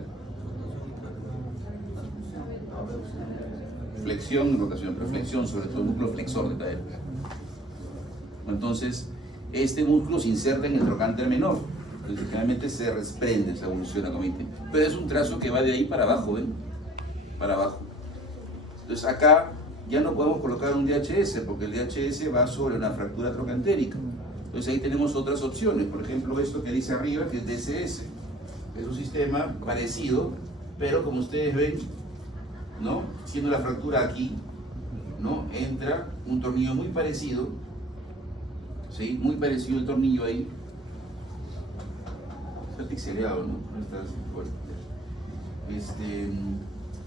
Flexión y rotación, pero flexión sobre todo, el músculo flexor de cadera. Entonces, este músculo se inserta en el trocánter menor. Entonces, generalmente se desprende, se evoluciona con el tiempo. Pero es un trazo que va de ahí para abajo, ¿ven? Para abajo. Entonces, acá ya no podemos colocar un DHS, porque el DHS va sobre una fractura trocantérica. Entonces, ahí tenemos otras opciones. Por ejemplo, esto que dice arriba, que es DSS. Es un sistema parecido, pero como ustedes ven, ¿no? Siendo la fractura aquí, ¿no? Entra un tornillo muy parecido, ¿sí? Muy parecido el tornillo ahí. Está pixeleado, ¿no? No está así fuerte.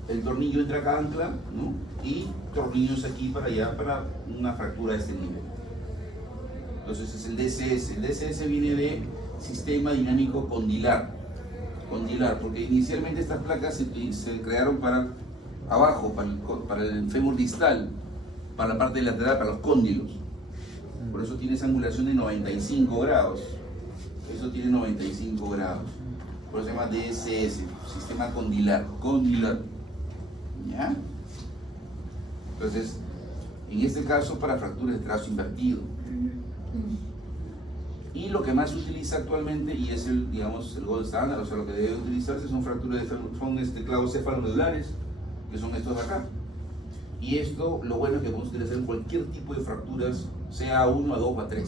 El tornillo entra acá, ancla, ¿no? Y tornillos aquí para allá, para una fractura de este nivel. Entonces es el DSS. El DSS viene de Sistema Dinámico Condilar, porque inicialmente estas placas se crearon para abajo, para el fémur distal, para la parte lateral, para los cóndilos. Por eso tiene esa angulación de 95 grados. Eso tiene 95 grados. Por eso se llama DSS, Sistema Condilar. ¿Ya? Entonces, en este caso para fracturas de trazo invertido. Y lo que más se utiliza actualmente, y es el gold standard, o sea, lo que debe utilizarse son fracturas de clavos cefalomedulares, que son estos de acá. Y esto, lo bueno es que podemos utilizar en cualquier tipo de fracturas, sea A1, A2 o A3.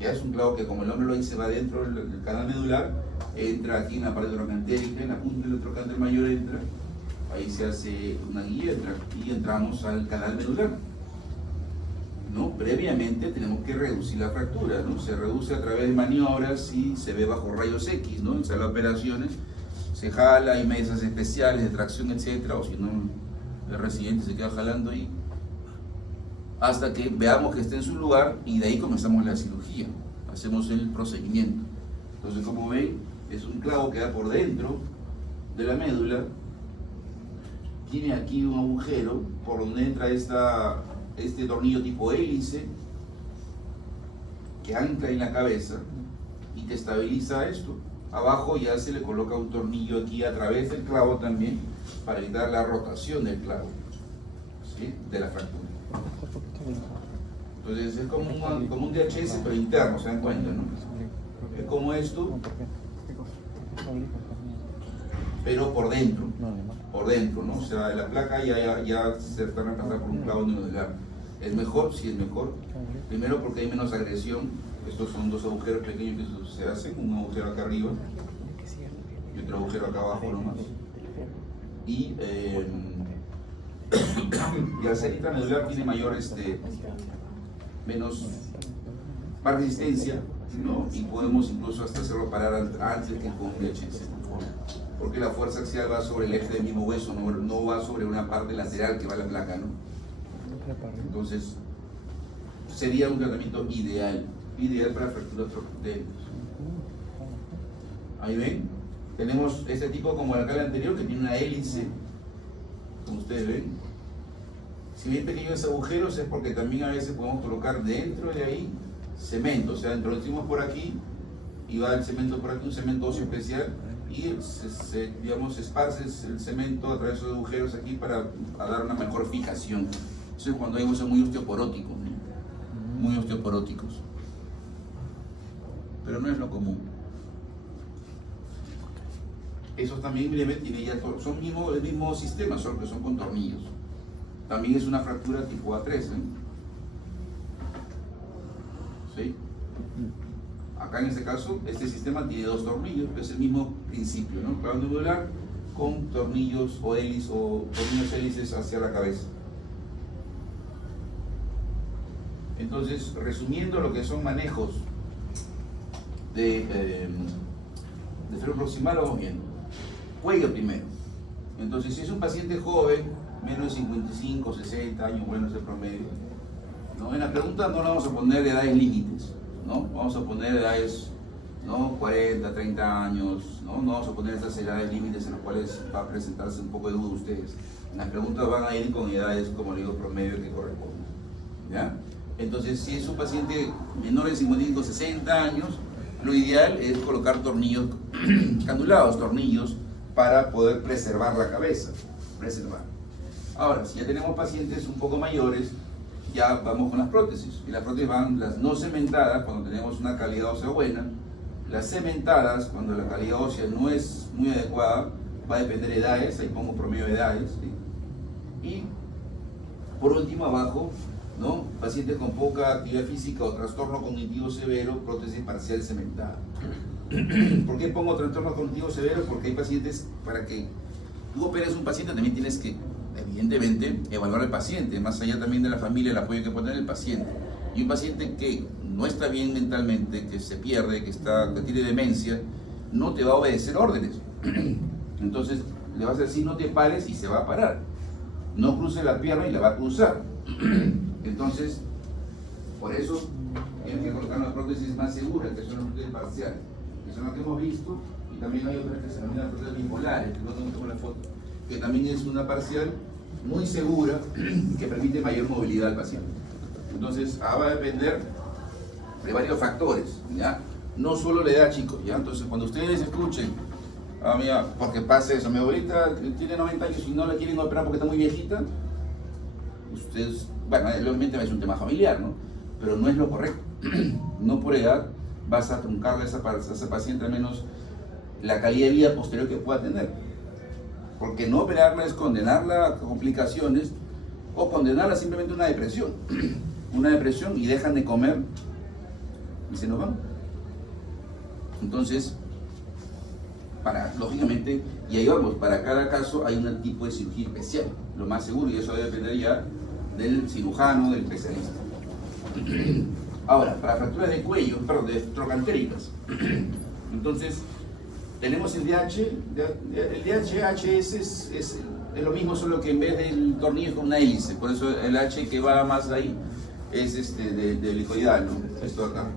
Ya es un clavo que, como el nombre lo dice, va dentro del canal medular, entra aquí en la pared trocantérica, en la punta del trocánter mayor entra, ahí se hace una guía y entramos al canal medular. ¿No? Previamente tenemos que reducir la fractura, ¿no? Se reduce a través de maniobras y se ve bajo rayos X, ¿no? En sala de operaciones se jala, hay mesas especiales de tracción, etcétera, o si no, el residente se queda jalando ahí hasta que veamos que esté en su lugar y de ahí comenzamos la cirugía, hacemos el procedimiento. Entonces, como ven, es un clavo que da por dentro de la médula, tiene aquí un agujero por donde entra este tornillo tipo hélice que ancla en la cabeza y te estabiliza esto. Abajo ya se le coloca un tornillo aquí a través del clavo también para evitar la rotación del clavo, ¿sí? De la fractura. Entonces es como un DHS pero interno, se dan cuenta, ¿no? Es como esto, pero por dentro. por dentro, ¿no? O sea, la placa ya se está reemplazada por un clavo nodular. ¿Es mejor? Sí, es mejor. Primero porque hay menos agresión. Estos son dos agujeros pequeños que se hacen, un agujero acá arriba y otro agujero acá abajo nomás. Y al ser intramedular tiene mayor, más resistencia, ¿no? Y podemos incluso hasta hacerlo parar antes que con VHS. Porque la fuerza axial va sobre el eje del mismo hueso, no va sobre una parte lateral que va la placa, ¿no? Entonces, sería un tratamiento ideal para fracturas trocantéricas. Ahí ven, tenemos este tipo como acá el anterior que tiene una hélice, como ustedes ven. Si bien pequeños agujeros es porque también a veces podemos colocar dentro de ahí cemento, o sea, introducimos por aquí y va el cemento por aquí, un cemento óseo especial, y digamos, esparce el cemento a través de los agujeros aquí para dar una mejor fijación. Eso es cuando hay huesos muy osteoporóticos, ¿no? Muy osteoporóticos. Pero no es lo común. Esos también tienen ya son el mismo sistema, solo que son con tornillos. También es una fractura tipo A3, ¿eh? ¿Sí? Acá en este caso, este sistema tiene dos tornillos, pero es el mismo principio, ¿no? Clavo nodular con tornillos o hélices o tornillos hélices hacia la cabeza. Entonces, resumiendo lo que son manejos de freno proximal, vamos viendo. Cuello primero. Entonces, si es un paciente joven, menos de 55, 60 años, bueno, es el promedio, ¿no? En la pregunta no le vamos a poner edades límites, ¿no? Vamos a poner edades, ¿no? 40, 30 años, ¿no? No vamos a poner estas edades límites en las cuales va a presentarse un poco de duda ustedes. En las preguntas van a ir con edades, como le digo, promedio que corresponden, ¿ya? Entonces, si es un paciente menor de 55, 60 años, lo ideal es colocar tornillos canulados, tornillos, para poder preservar la cabeza, Ahora, si ya tenemos pacientes un poco mayores, ya vamos con las prótesis. Y las prótesis van las no cementadas, cuando tenemos una calidad ósea buena, las cementadas, cuando la calidad ósea no es muy adecuada, va a depender de edades, ahí pongo promedio de edades, ¿sí? Y por último abajo, ¿no? Pacientes con poca actividad física o trastorno cognitivo severo, prótesis parcial cementada. ¿Por qué pongo trastorno cognitivo severo? Porque hay pacientes, para que tú operes un paciente también tienes que, evidentemente, evaluar al paciente, más allá también de la familia, el apoyo que puede tener el paciente. Y un paciente que no está bien mentalmente, que se pierde, que tiene demencia, no te va a obedecer órdenes. Entonces le vas a decir no te pares y se va a parar. No cruce la pierna y la va a cruzar. Entonces, por eso tienen que colocar las prótesis más seguras, que son las prótesis parciales, que son las que hemos visto, y también hay otras que se denominan prótesis bipolares, que no tengo la foto, que también es una parcial muy segura y que permite mayor movilidad al paciente. Entonces, va a depender de varios factores, ¿ya? No solo la edad, chicos, ¿ya? Entonces, cuando ustedes escuchen, mira, porque pasa eso, mi abuelita tiene 90 años y no la quieren operar porque está muy viejita, ustedes, bueno, obviamente es un tema familiar, ¿no? Pero no es lo correcto. No por edad vas a truncarle a esa paciente al menos la calidad de vida posterior que pueda tener. Porque no operarla es condenarla a complicaciones o condenarla simplemente a una depresión. Una depresión y dejan de comer y se nos van. Entonces, lógicamente, y ahí vamos, para cada caso hay un tipo de cirugía especial, lo más seguro, y eso debe depender ya del cirujano, del especialista. Ahora, para fracturas de cuello, perdón, de trocantéricas, entonces tenemos el DHHS es lo mismo, solo que en vez del tornillo es con una hélice, por eso el H que va más ahí es de helicoidal, ¿no? Esto acá.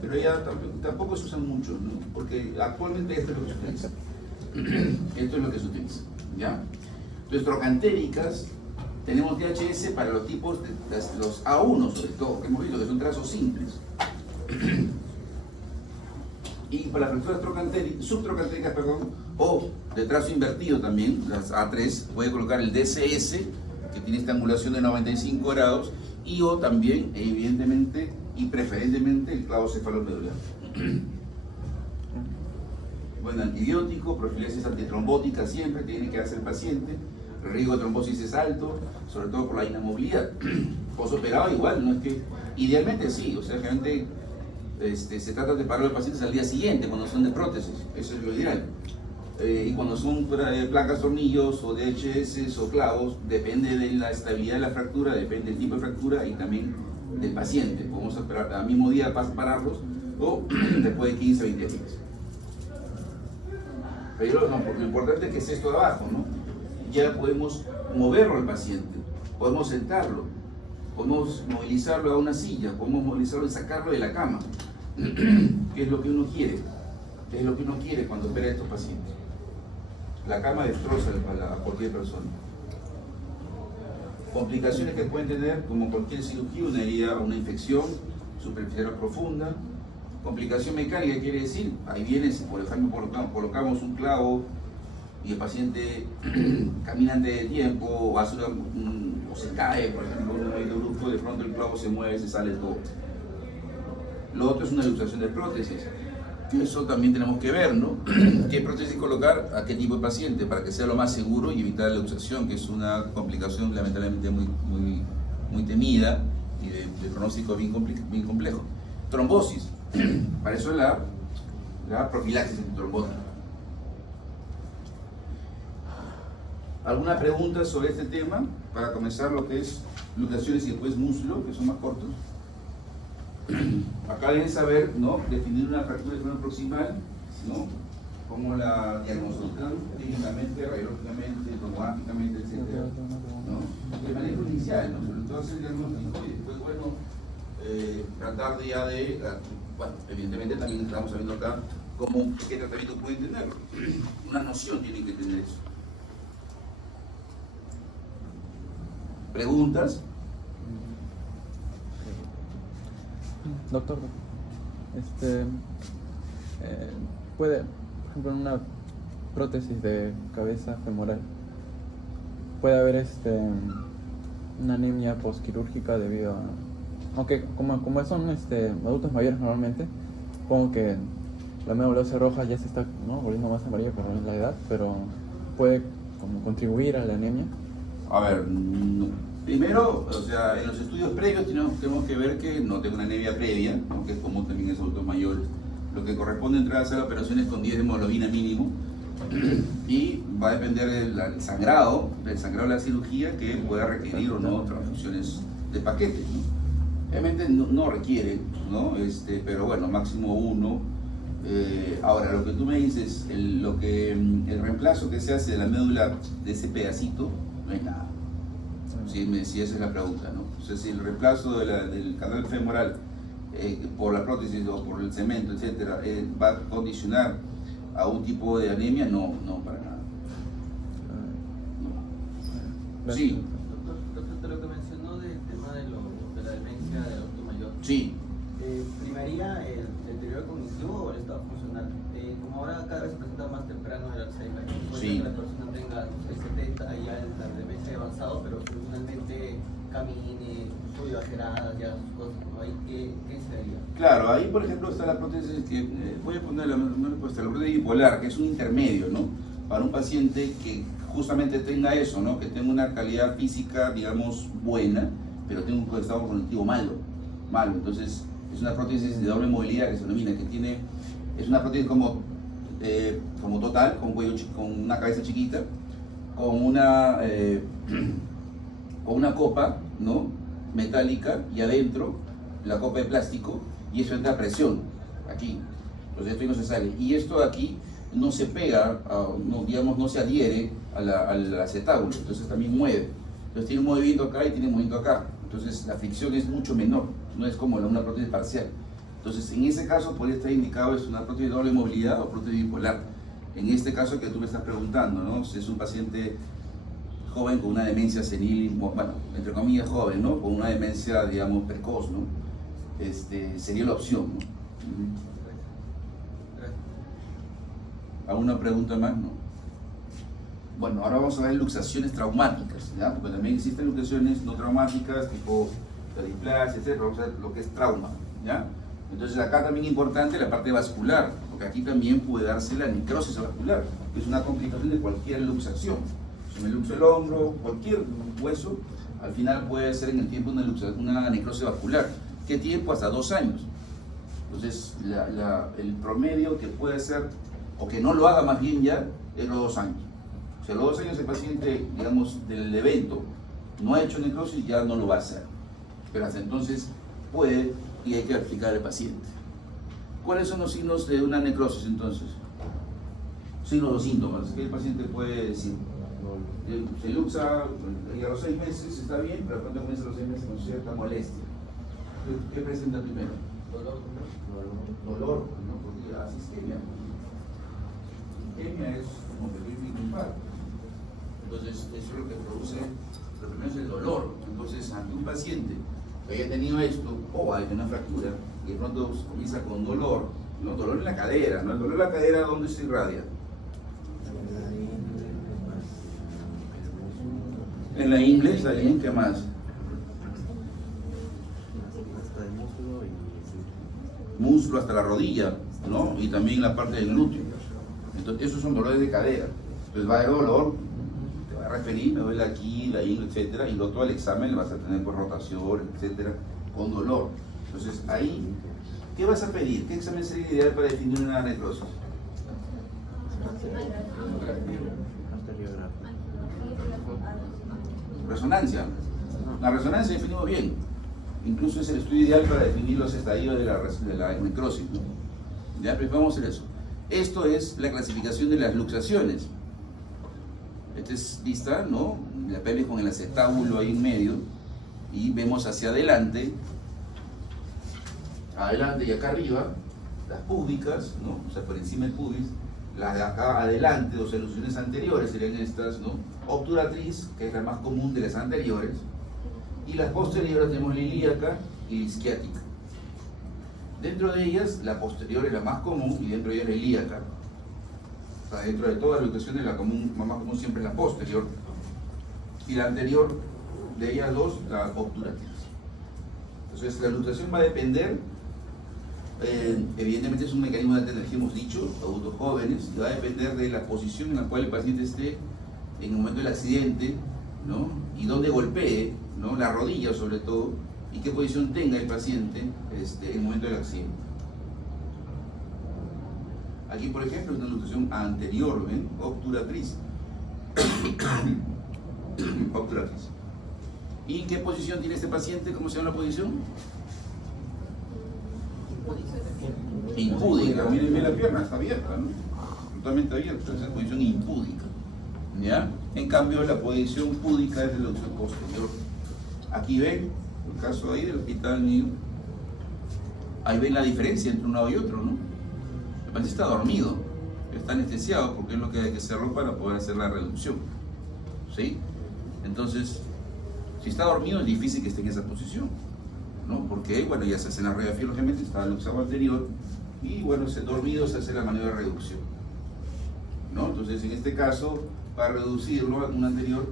Pero ya tampoco se usan mucho, ¿no? Porque actualmente esto es lo que se utiliza. Esto es lo que se utiliza, ¿ya? Entonces, trocantéricas, tenemos DHS para los tipos, los A1 sobre todo, que hemos visto que son trazos simples. Y para las fracturas subtrocantéricas, o de trazo invertido también, las A3, puede colocar el DCS, que tiene esta angulación de 95 grados, y o también, evidentemente, y preferentemente el clavo cefalomedular. ponen antibióticos, profilaxis antitrombótica siempre, tiene que hacer el paciente. El riesgo de trombosis es alto, sobre todo por la inamovilidad. Postoperado igual, no es que, idealmente sí, o sea, realmente se trata de parar a los pacientes al día siguiente cuando son de prótesis, eso es lo ideal. Y cuando son placas, tornillos o DHS o clavos, depende de la estabilidad de la fractura, depende del tipo de fractura y también del paciente. Podemos esperar al mismo día para pararlos o después de 15 a 20 días. Pero no, porque lo importante es que es esto de abajo, ¿no? Ya podemos moverlo al paciente, podemos sentarlo, podemos movilizarlo a una silla, podemos movilizarlo y sacarlo de la cama. ¿Qué es lo que uno quiere? ¿Qué es lo que uno quiere cuando opera a estos pacientes? La cama destroza a cualquier persona. Complicaciones que pueden tener, como cualquier cirugía, una herida, una infección superficial profunda. Complicación mecánica quiere decir, ahí viene, si por ejemplo colocamos un clavo y el paciente camina antes de tiempo o se cae, por ejemplo, en un movimiento brusco, de pronto el clavo se mueve, se sale todo. Lo otro es una luxación de prótesis. Eso también tenemos que ver, ¿no? ¿Qué prótesis colocar a qué tipo de paciente para que sea lo más seguro y evitar la luxación, que es una complicación lamentablemente muy temida y de pronóstico bien complejo? Trombosis. Para eso es la profilaxis antitrombótica. ¿Alguna pregunta sobre este tema? Para comenzar lo que es luxaciones y después muslo, que son más cortos. Acá deben saber, ¿no? Definir una fractura de columna proximal, ¿no? Cómo la diagnostican clínicamente, radiológicamente, tomográficamente, etc. ¿No? El manejo inicial, ¿no? Sobre todo hacer el diagnóstico y después, bueno, tratar ya de, bueno, evidentemente también estamos sabiendo acá qué tratamiento pueden tener. Una noción tienen que tener eso. ¿Preguntas? Doctor, puede, por ejemplo, en una prótesis de cabeza femoral, puede haber una anemia postquirúrgica debido a, aunque como son adultos mayores normalmente, supongo que la médula ósea roja ya se está, ¿no?, volviendo más amarilla por la edad, pero puede como contribuir a la anemia. A ver, no. Primero, o sea, en los estudios previos tenemos que ver que no tengo una anemia previa, ¿no?, que es común también en los adultos mayores. Lo que corresponde entrar a hacer operaciones con 10 de hemoglobina mínimo y va a depender del sangrado de la cirugía, que pueda requerir o no transfusiones de paquete, ¿no? Obviamente no requiere, ¿no? Pero bueno, máximo 1. Ahora, lo que tú me dices, el reemplazo que se hace de la médula de ese pedacito, no es nada. Si esa es la pregunta, ¿no? O sea, si el reemplazo del canal femoral por la prótesis o por el cemento, etcétera, va a condicionar a un tipo de anemia, no para nada. No. Sí. Doctor, lo que mencionó del tema de la demencia del adulto mayor. Sí. ¿Primaría el deterioro cognitivo o el estado funcional? Como ahora cada vez se presenta más temprano el Alzheimer, puede ser que la persona tenga 70 ya la demencia avanzado, pero finalmente camine, sube bajeradas, ya sus cosas, ¿no? Ahí, ¿qué sería? Claro, ahí por ejemplo está la prótesis que voy a poner la prótesis bipolar, que es un intermedio, ¿no? Para un paciente que justamente tenga eso, ¿no? Que tenga una calidad física, digamos, buena, pero tenga un estado cognitivo malo. Entonces, es una prótesis de doble movilidad que se denomina, es una prótesis como total, con una cabeza chiquita, con una copa, ¿no?, metálica, y adentro la copa de plástico, y eso entra a presión aquí. Entonces esto no se sale. Y esto de aquí no se pega, no se adhiere al acetábulo, entonces también mueve. Entonces tiene un movimiento acá y tiene un movimiento acá. Entonces la fricción es mucho menor, no es como una prótesis parcial. Entonces en ese caso podría estar indicado es una prótesis de doble movilidad o prótesis bipolar. En este caso que tú me estás preguntando, ¿no?, si es un paciente joven con una demencia senil, bueno, entre comillas joven, ¿no?, con una demencia, digamos, precoz, ¿no?, sería la opción, ¿no? ¿Alguna pregunta más? No. Bueno, ahora vamos a ver luxaciones traumáticas, ¿ya? Porque también existen luxaciones no traumáticas, tipo la displasia, etc. Vamos a ver lo que es trauma, ¿ya? Entonces acá también es importante la parte vascular, porque aquí también puede darse la necrosis vascular, que es una complicación de cualquier luxación. Si me luxo el hombro, cualquier hueso, al final puede ser en el tiempo una necrosis vascular. ¿Qué tiempo? Hasta 2 años. Entonces el promedio que puede ser, o que no lo haga más bien ya, es los 2 años. O sea, los 2 años el paciente, digamos, del evento no ha hecho necrosis, ya no lo va a hacer. Pero hasta entonces puede y hay que explicar al paciente. ¿Cuáles son los signos de una necrosis entonces? Signos o síntomas que el paciente puede decir. Se luxa y a los 6 meses está bien, pero cuando comienza a los 6 meses con cierta molestia. ¿Qué presenta primero? Dolor, ¿no? Porque la isquemia. Isquemia es como que un infarto. Entonces, eso es lo que produce, lo primero es el dolor. Entonces, ante un paciente que haya tenido esto, o hay una fractura, y de pronto comienza con dolor, ¿no? Dolor en la cadera, ¿no? El dolor en la cadera, ¿dónde se irradia? En la ingle, ¿está bien? ¿Qué más? Muslo hasta la rodilla, ¿no? Y también la parte del glúteo. Entonces, esos son dolores de cadera. Entonces va a haber dolor, te va a referir, me duele aquí, la ingle, etcétera, y luego todo el examen le vas a tener por rotación, etcétera, con dolor. Entonces, ahí, ¿qué vas a pedir? ¿Qué examen sería ideal para definir una necrosis? Resonancia. La resonancia definimos bien. Incluso es el estudio ideal para definir los estadios de la necrosis, ¿no? Ya, pues vamos a hacer eso. Esto es la clasificación de las luxaciones. Esta es vista, ¿no? La pelvis con el acetábulo ahí en medio. Y vemos hacia adelante y acá arriba, las púbicas, ¿no? O sea, por encima del pubis. Las de acá adelante, o sea, luxaciones anteriores serían estas, ¿no? Obturatriz, que es la más común de las anteriores. Y las posteriores tenemos la ilíaca y la isquiática. Dentro de ellas, la posterior es la más común y dentro de ellas la ilíaca. O sea, dentro de todas las luxaciones, la más común siempre es la posterior. Y la anterior de ellas dos, la obturatriz. Entonces, la luxación va a depender, evidentemente es un mecanismo de alta energía, hemos dicho, adultos jóvenes, y va a depender de la posición en la cual el paciente esté en el momento del accidente, ¿no? Y dónde golpee, ¿no? La rodilla sobre todo, y qué posición tenga el paciente en el momento del accidente. Aquí, por ejemplo, es una luxación anterior, ¿ven? Obturatriz. Obturatriz. ¿Y qué posición tiene este paciente? ¿Cómo se llama la posición? Impúdica. Miren bien la pierna, está abierta, ¿no? Totalmente abierta, esa es posición impúdica. ¿Ya? En cambio, la posición púdica es de la luxación posterior. Aquí ven, el caso ahí del hospital mío, ahí ven la diferencia entre un lado y otro, ¿no? El paciente está dormido, está anestesiado porque es lo que hay que hacerlo para poder hacer la reducción, ¿sí? Entonces, si está dormido es difícil que esté en esa posición, ¿no? Porque, bueno, ya se hace la radiografía, lógicamente, está luxado anterior y, bueno, ese dormido se hace la maniobra de reducción, ¿no? Entonces, en este caso, para reducirlo a un anterior,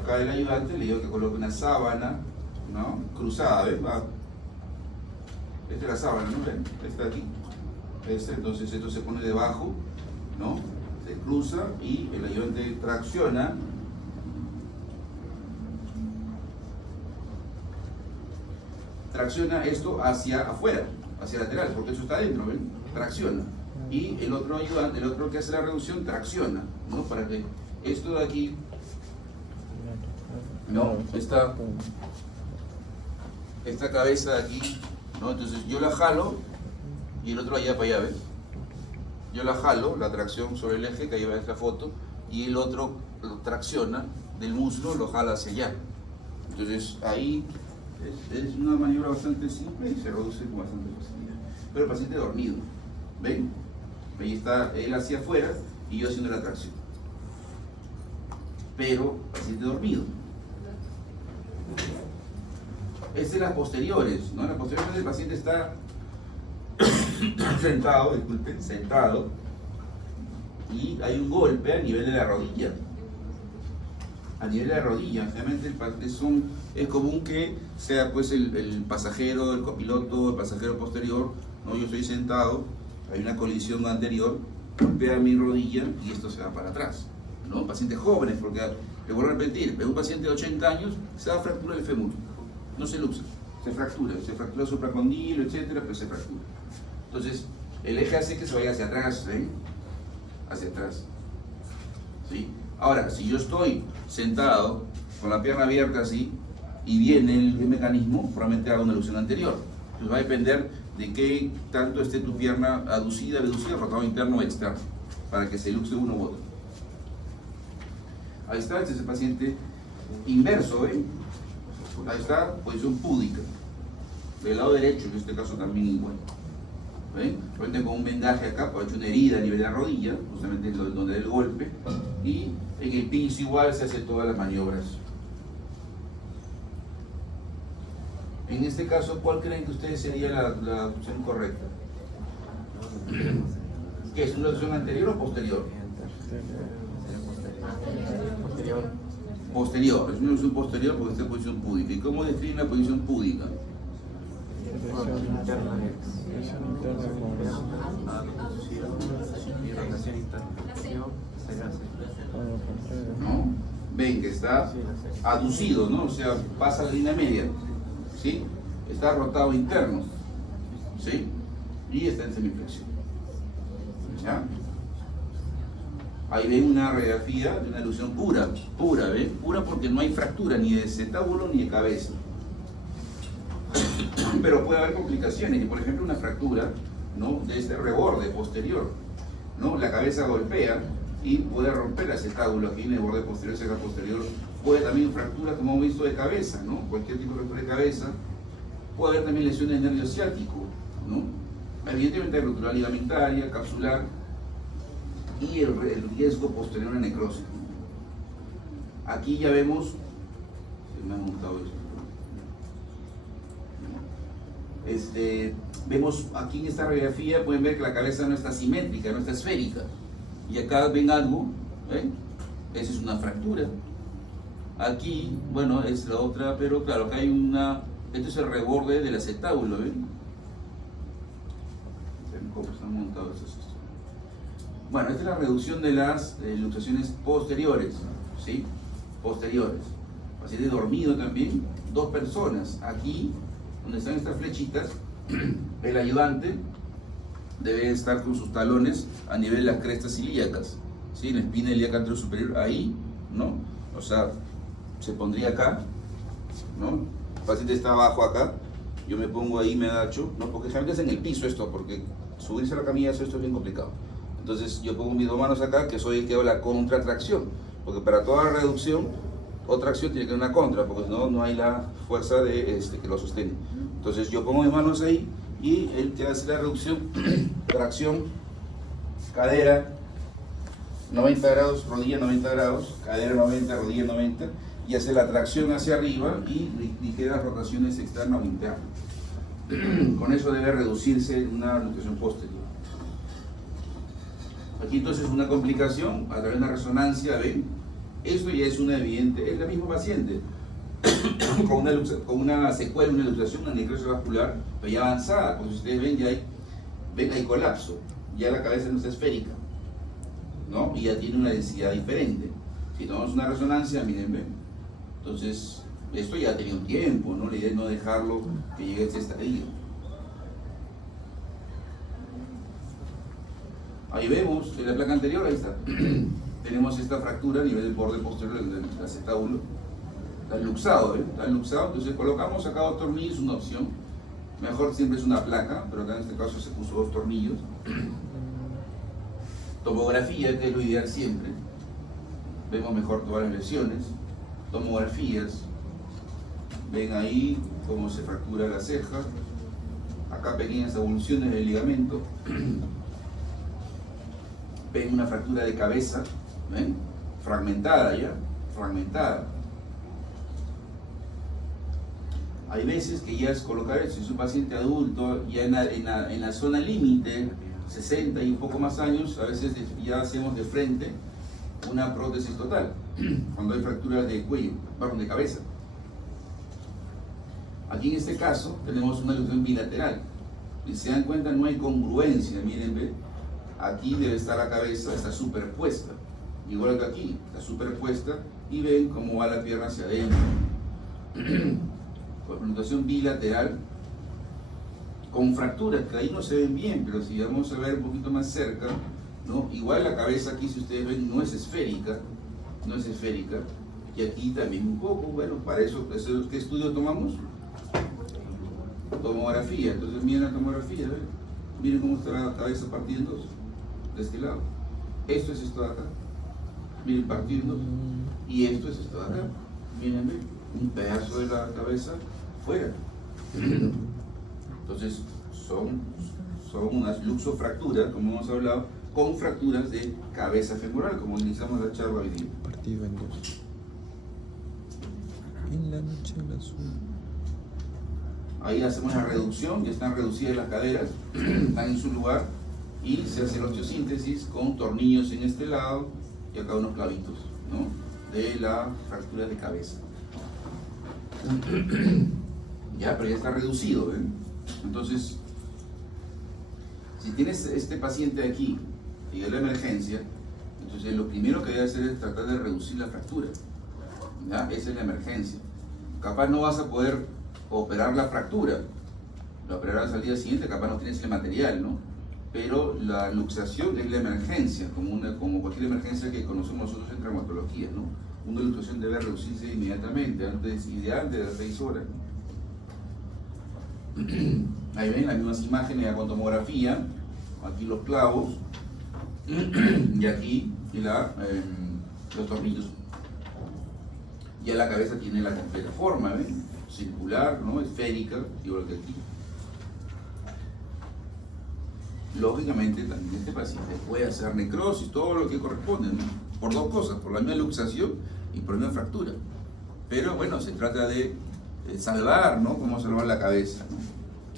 acá el ayudante le digo que coloque una sábana, ¿no? Cruzada, ¿ves? Esta es la sábana, ¿no? ¿Ven? Esta de aquí. Entonces esto se pone debajo, ¿no? Se cruza y el ayudante tracciona esto hacia afuera, hacia lateral, porque eso está adentro, ¿ven? Tracciona. Y el otro ayudante, el otro que hace la reducción, tracciona, ¿no? Para que esto de aquí, ¿no? Esta cabeza de aquí, ¿no? Entonces yo la jalo y el otro allá para allá, ¿ves? Yo la jalo, la tracción sobre el eje, que ahí va esta foto, y el otro lo tracciona del muslo, lo jala hacia allá. Entonces ahí es una maniobra bastante simple y se reduce con bastante facilidad. Pero el paciente dormido, ¿ven? Ahí está él hacia afuera y yo haciendo la tracción. Pero paciente dormido. Estas son las posteriores, ¿no? Las posteriores el paciente está sentado y hay un golpe a nivel de la rodilla. a nivel de la rodilla. Generalmente es común que sea pues el pasajero, el copiloto, el pasajero posterior, ¿no? Yo estoy sentado, hay una colisión anterior, golpea mi rodilla y esto se va para atrás, ¿no? Pacientes jóvenes, porque le vuelvo a repetir, un paciente de 80 años se da fractura del fémur, no se luxa, se fractura supracondilo, etcétera, pero se fractura. Entonces, el eje hace que se vaya hacia atrás, ¿eh? Hacia atrás, ¿sí? Ahora, si yo estoy sentado con la pierna abierta así y viene el mecanismo, probablemente haga una ilusión anterior. Entonces va a depender de qué tanto esté tu pierna aducida, reducida, rotado interno o externo, para que se luxe uno u otro. Ahí está, este es el paciente inverso, ¿ven? Ahí está, posición púdica. Del lado derecho, en este caso también igual. ¿Ven? Frente con un vendaje acá, pues ha hecho una herida a nivel de la rodilla, justamente donde da el golpe, y en el piso igual se hacen todas las maniobras. En este caso, ¿cuál creen que ustedes sería la opción correcta? ¿Qué es una opción anterior o posterior? Posterior, es una opción posterior porque está en posición púdica. ¿Y cómo define la posición púdica? ¿No? Ven que está aducido, ¿no? O sea, pasa la línea media, ¿sí? Está rotado interno, ¿sí? Y está en semiflexión, ¿ya? Ahí ven una radiografía de una ilusión pura, ¿ven? Pura porque no hay fractura ni de acetábulo ni de cabeza. Pero puede haber complicaciones, y por ejemplo una fractura, ¿no? De este reborde posterior, ¿no? La cabeza golpea y puede romper el acetábulo aquí en el borde posterior, cerca posterior. Puede también fractura, como hemos visto, de cabeza, ¿no? Cualquier tipo de fractura de cabeza. Puede haber también lesiones de nervio ciático, ¿no? Evidentemente hay ruptura ligamentaria, capsular y el riesgo posterior a necrosis. Aquí ya vemos, se me ha montado eso. Vemos aquí en esta radiografía, pueden ver que la cabeza no está simétrica, no está esférica. Y acá ven algo, ¿ven? Esa es una fractura. Aquí, bueno, es la otra, pero claro, acá hay una, esto es el reborde del acetábulo, ¿ven? ¿Cómo están montados esos? Bueno, esta es la reducción de las luxaciones posteriores, ¿sí? Posteriores. Paciente dormido también, dos personas. Aquí, donde están estas flechitas, el ayudante debe estar con sus talones a nivel de las crestas ilíacas, ¿sí? En la espina ilíaca anterior superior, ahí, ¿no? O sea, se pondría acá, ¿no? El paciente está abajo acá, yo me pongo ahí, me agacho, ¿no? Porque generalmente es en el piso esto, porque subirse a la camilla, esto es bien complicado. Entonces yo pongo mis dos manos acá, que soy el que hago la contratracción, porque para toda reducción o tracción tiene que haber una contra, porque si no, no hay la fuerza de que lo sostiene. Entonces yo pongo mis manos ahí y él que hace la reducción, tracción, cadera 90 grados, rodilla 90 grados, cadera 90, rodilla 90, y hace la tracción hacia arriba y ligeras rotaciones externas o internas. Con eso debe reducirse una luxación posterior. Aquí entonces una complicación a través de una resonancia, ¿ven? Esto ya es una evidente, es la misma paciente con una secuela, una luxación, una necrosis vascular, pero ya avanzada, pues ustedes ven, ya hay colapso, ya la cabeza no está esférica, ¿no? Y ya tiene una densidad diferente. Si tomamos una resonancia, miren, ven. Entonces, esto ya tenía un tiempo, ¿no? La idea es no dejarlo que llegue a este estadio. Ahí vemos, en la placa anterior, ahí está. Tenemos esta fractura a nivel del borde posterior del acetábulo. Está luxado, ¿eh? Está luxado, entonces colocamos acá dos tornillos, una opción. Mejor siempre es una placa, pero acá en este caso se puso dos tornillos. Tomografía, que es lo ideal siempre. Vemos mejor todas las lesiones. Tomografías. Ven ahí cómo se fractura la ceja. Acá pequeñas evoluciones del ligamento. Ven una fractura de cabeza, ¿ven? Fragmentada ya, fragmentada. Hay veces que ya es colocar, si es un paciente adulto, ya en la zona límite, 60 y un poco más años, a veces ya hacemos de frente, una prótesis total, cuando hay fractura de cuello, perdón, de cabeza. Aquí en este caso tenemos una luxación bilateral. Y se dan cuenta, no hay congruencia, miren, ¿ve? Aquí debe estar la cabeza, está superpuesta, igual que aquí, está superpuesta, y ven cómo va la pierna hacia adentro. Con luxación bilateral, con fracturas que ahí no se ven bien, pero si vamos a ver un poquito más cerca, ¿no? Igual la cabeza aquí, si ustedes ven, no es esférica, y aquí también un poco. Bueno, para eso, ¿qué estudio tomamos? Tomografía. Entonces miren la tomografía, ¿ven? Miren cómo está la cabeza partida en dos, de este lado. Esto es esto de acá, miren, partido en dos, y esto es esto de acá, miren, ¿ven? Un pedazo de la cabeza fuera. Entonces son unas luxofracturas, como hemos hablado, con fracturas de cabeza femoral, como iniciamos la charla hoy día. Partido en dos. En la noche el azul. Ahí hacemos la reducción, ya están reducidas las caderas, están en su lugar, y se hace la osteosíntesis con tornillos en este lado y acá unos clavitos, ¿no? De la fractura de cabeza. Ya, pero ya está reducido, ¿ven? Entonces, si tienes este paciente aquí y es la emergencia, entonces lo primero que debe hacer es tratar de reducir la fractura, ¿ya? Esa es la emergencia. Capaz no vas a poder operar la fractura, la operarás al día siguiente, capaz no tienes el material, ¿no? Pero la luxación es la emergencia, como cualquier emergencia que conocemos nosotros en traumatología, ¿no? Una luxación debe reducirse inmediatamente, antes de las 6 horas, ¿no? Ahí ven las mismas imágenes con tomografía, aquí los clavos, y aquí los tornillos. Ya la cabeza tiene la completa forma, ¿ven? Circular, ¿no? Esférica, igual que aquí. Lógicamente también este paciente puede hacer necrosis, todo lo que corresponde, ¿no? Por dos cosas, por la misma luxación y por la misma fractura. Pero bueno, se trata de salvar, ¿no? Cómo salvar la cabeza, ¿no?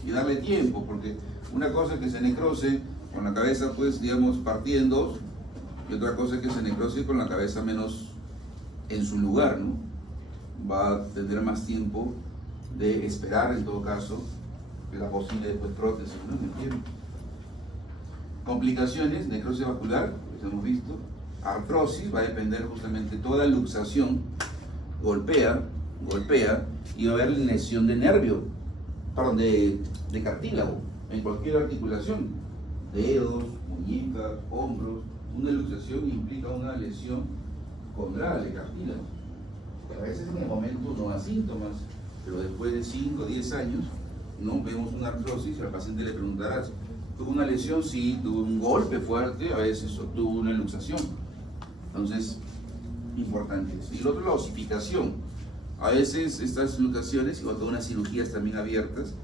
Y darle tiempo, porque una cosa es que se necrose con la cabeza, pues, digamos, partida en dos, y otra cosa es que se necrose con la cabeza menos en su lugar, ¿no? Va a tener más tiempo de esperar, en todo caso, la posible después prótesis, ¿no? ¿Me entienden? Complicaciones, necrosis vascular, que hemos visto, artrosis, va a depender justamente toda luxación, golpea, y va a haber lesión de nervio, perdón, de cartílago, en cualquier articulación, dedos, muñecas, hombros. Una luxación implica una lesión condral de cartílago. A veces en el momento no da síntomas, pero después de 5 o 10 años, ¿no? Vemos una artrosis y al paciente le preguntarás, ¿tuvo una lesión? Sí, tuvo un golpe fuerte, a veces tuvo una luxación. Entonces, importantes. Y lo otro, la osificación. A veces estas luxaciones, igual que unas cirugías también abiertas,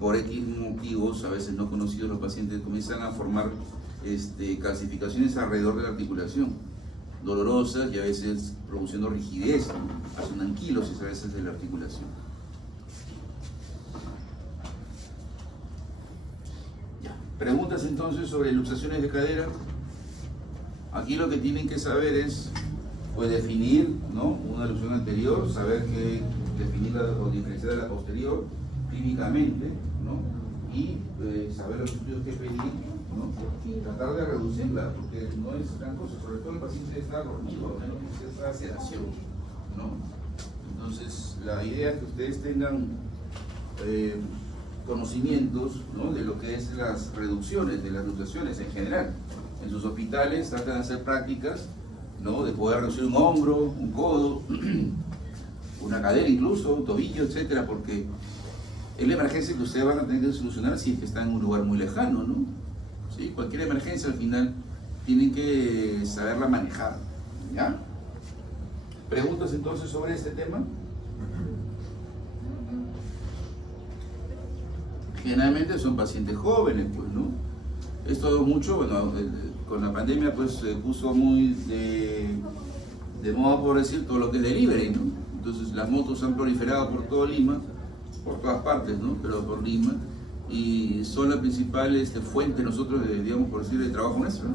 por X motivos, a veces no conocidos, los pacientes comienzan a formar calcificaciones alrededor de la articulación, dolorosas y a veces produciendo rigidez, ¿no? Hacen anquilosis a veces de la articulación. Ya. Preguntas entonces sobre luxaciones de cadera. Aquí lo que tienen que saber es, pues, definir, ¿no? Una luxación anterior, saber que definirla o diferenciar de la posterior clínicamente, ¿no? Y saber los estudios que pedir, ¿no? Y tratar de reducirla, porque no es gran cosa, sobre todo el paciente está dormido, a menos que sea sedación, ¿no? Entonces, la idea es que ustedes tengan conocimientos, ¿no? De lo que es las reducciones, de las luxaciones en general. En sus hospitales tratan de hacer prácticas, ¿no? De poder reducir un hombro, un codo, una cadera incluso, un tobillo, etcétera, porque es la emergencia que ustedes van a tener que solucionar si es que están en un lugar muy lejano, ¿no? ¿Sí? Cualquier emergencia al final tienen que saberla manejar, ¿ya? ¿Preguntas entonces sobre este tema? Generalmente son pacientes jóvenes, pues, ¿no? Esto mucho, bueno, con la pandemia pues se puso muy de moda, por decir, todo lo que es delivery, ¿no? Entonces las motos han proliferado por todo Lima, por todas partes, ¿no? Pero por Lima, y son la principal fuente nosotros, digamos, por decir, de trabajo nuestro, ¿no?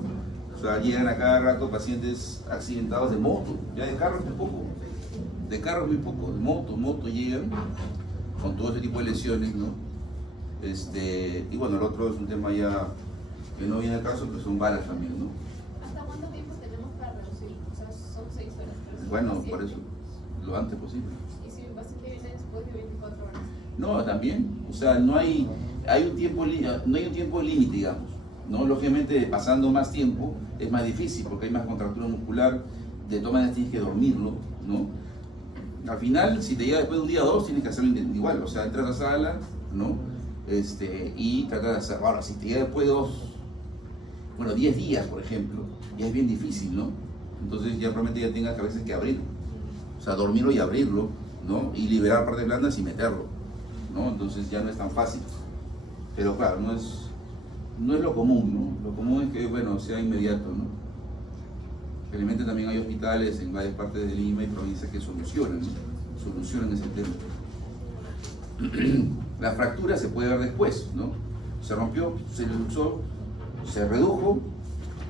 O sea, llegan a cada rato pacientes accidentados de moto, ya de carro es muy poco, de carro es muy poco, de moto llegan con todo ese tipo de lesiones, ¿no? Y bueno, el otro es un tema ya que no viene al caso, pero son balas también, ¿no? ¿Hasta cuánto tiempo tenemos para reducir? O sea, son 6 horas. Pero Bueno, por eso, lo antes posible. ¿Y si el paciente viene después de 24 horas? No, también, o sea, no hay un tiempo límite, digamos, ¿no? Lógicamente, pasando más tiempo es más difícil porque hay más contractura muscular, de todas maneras tienes que dormirlo, ¿no? Al final, si te llega después de un día o dos, tienes que hacerlo igual, o sea, entras a la sala, ¿no? Y tratar de hacer. Ahora, si te llega después de 10 días, por ejemplo, ya es bien difícil, ¿no? Entonces ya probablemente ya tengas que a veces que abrirlo, o sea, dormirlo y abrirlo, ¿no? Y liberar partes blandas y meterlo, ¿no? Entonces ya no es tan fácil. Pero claro, no es lo común, ¿no? Lo común es que, bueno, sea inmediato, ¿no? Felizmente también hay hospitales en varias partes de Lima y provincias que solucionan ese tema. La fractura se puede ver después, ¿no? Se rompió, se luxó, se redujo,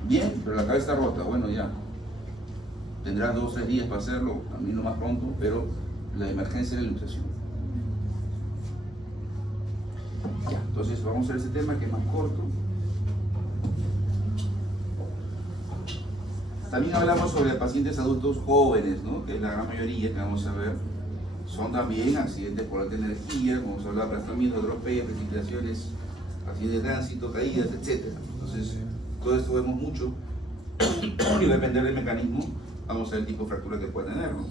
bien, pero la cabeza está rota, bueno, ya. Tendrá 2 o 3 días para hacerlo, a mí no más pronto, pero la emergencia es la luxación. Ya, entonces vamos a ver ese tema que es más corto. También hablamos sobre pacientes adultos jóvenes, ¿no? Que es la gran mayoría que vamos a ver. Son también accidentes por alta energía, como se hablaba, aplastamiento, atropello, precipitaciones, accidentes de tránsito, caídas, etc. Entonces, todo esto vemos mucho y va a depender del mecanismo. Vamos a ver el tipo de fractura que puede tener, ¿no?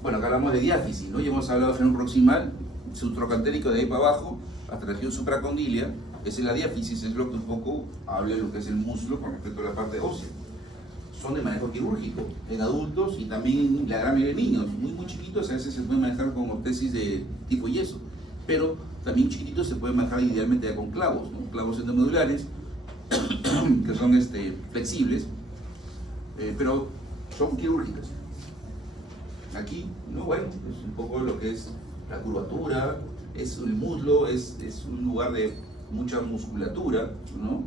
Bueno, acá hablamos de diáfisis, ¿no? Ya hemos hablado de freno proximal, subtrocantérico de ahí para abajo, hasta la región supracondilia. Esa es la diáfisis, es lo que un poco habla de lo que es el muslo con respecto a la parte ósea. Son de manejo quirúrgico en adultos y también en la gran mayoría de niños. Muy chiquitos a veces se pueden manejar con ortesis de tipo yeso, pero también chiquititos se pueden manejar idealmente ya con clavos, ¿no? Clavos endomedulares que son flexibles, pero son quirúrgicas. Aquí, ¿no? Bueno, es un poco lo que es la curvatura, es el muslo, es un lugar de mucha musculatura, ¿no?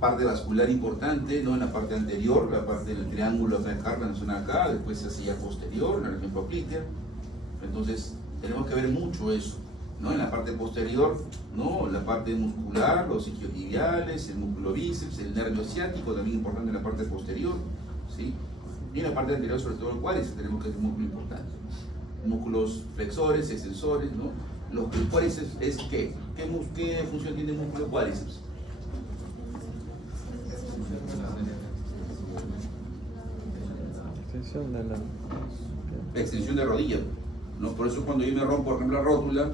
Parte vascular importante, ¿no? En la parte anterior, la parte del triángulo de Hartmann en la zona acá, después se hacía posterior, en la región poplitea. Entonces, tenemos que ver mucho eso, ¿no? En la parte posterior, ¿no? La parte muscular, los isquiotibiales, el músculo bíceps, el nervio ciático, también importante en la parte posterior, ¿sí? Y en la parte anterior, sobre todo el cuádriceps, tenemos que es músculo importante. Músculos flexores, extensores, ¿no? Los cuádriceps es ¿qué? ¿Qué función tiene el músculo cuádriceps? Extensión de rodilla, ¿no? Por eso cuando yo me rompo, por ejemplo, la rótula,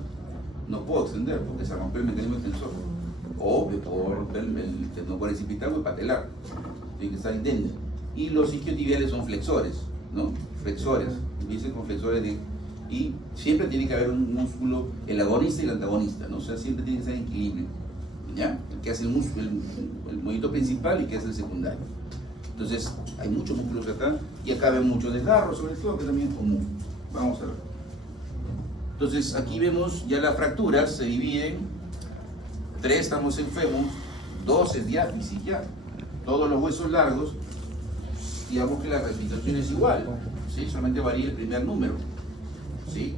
no puedo extender porque se rompe el mecanismo extensor. O me puedo romper el tendón cuadricipital o el patelar. Tiene que estar intento. Y los isquiotibiales son flexores, ¿no? Flexores. Dicen con flexores y siempre tiene que haber un músculo, el agonista y el antagonista, ¿no? O sea, siempre tiene que estar en equilibrio, ¿ya? El que hace el músculo, el movimiento principal y que hace el secundario. Entonces, hay muchos músculos acá y acá ven mucho desgarro, sobre todo, que también es común. Vamos a ver. Entonces, aquí vemos ya las fracturas se dividen. 3 estamos en fémur, 2 en diáfisis, ya. Todos los huesos largos, digamos que la representación es igual, ¿sí? Solamente varía el primer número, ¿sí?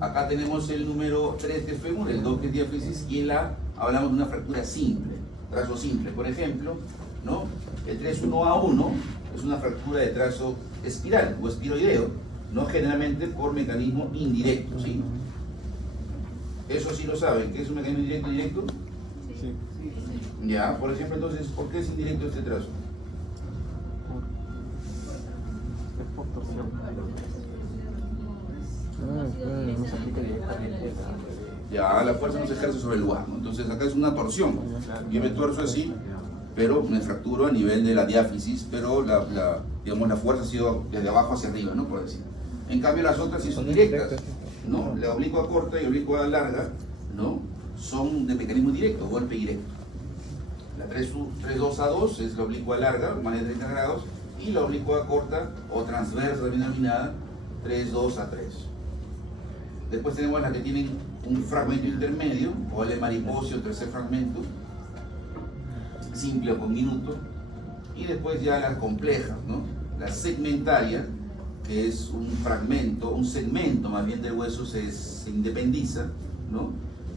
Acá tenemos el número 3 que es fémur, el 2 que es diáfisis y hablamos de una fractura simple, trazo simple, por ejemplo, ¿no? El 3-1A1 es una fractura de trazo espiral o espiroideo, ¿no? Generalmente por mecanismo indirecto, ¿sí? Eso sí lo saben, ¿qué es un mecanismo indirecto? Sí. Ya, por ejemplo, entonces, ¿por qué es indirecto este trazo? Por torsión. No se aplica directamente. Ya, la fuerza no se ejerce sobre el lugar, ¿no? Entonces acá es una torsión. Yo me tuerzo así, pero me fracturo a nivel de la diáfisis, pero digamos, la fuerza ha sido desde abajo hacia arriba, ¿no? Por decir. En cambio las otras sí son directas, ¿no? La oblicua corta y oblicua larga, ¿no? Son de mecanismo directo, golpe directo. La 3-2A2 es la oblicua larga, más de 30 grados, y la oblicua corta o transversa también denominada 3-2A3. Después tenemos las que tienen un fragmento intermedio, o el mariposio, tercer fragmento, simple o con minuto, y después ya las complejas, ¿no? La segmentaria, que es un fragmento, un segmento más bien del hueso se independiza, ¿no?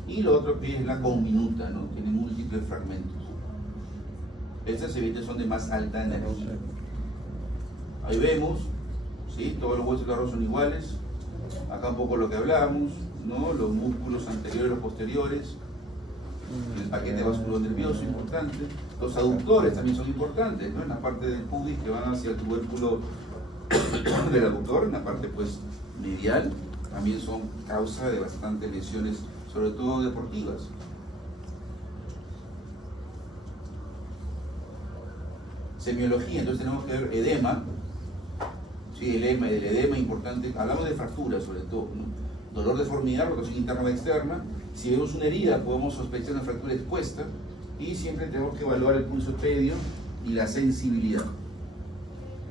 Y lo otro que es la conminuta, ¿no? Tiene múltiples fragmentos. Estas evidentemente son de más alta energía. Ahí vemos, ¿sí? Todos los huesos del arroz son iguales. Acá un poco lo que hablábamos, ¿no? Los músculos anteriores y los posteriores. El paquete vascular nervioso importante. Los aductores también son importantes, ¿no? En la parte del pubis que van hacia el tubérculo del aductor, en la parte pues medial, también son causa de bastantes lesiones, sobre todo deportivas. Semiología, entonces tenemos que ver edema, sí, el edema importante, hablamos de fracturas sobre todo, ¿no? Dolor, deformidad, rotación interna o externa. Si vemos una herida podemos sospechar una fractura expuesta, y siempre tenemos que evaluar el pulso pedio y la sensibilidad.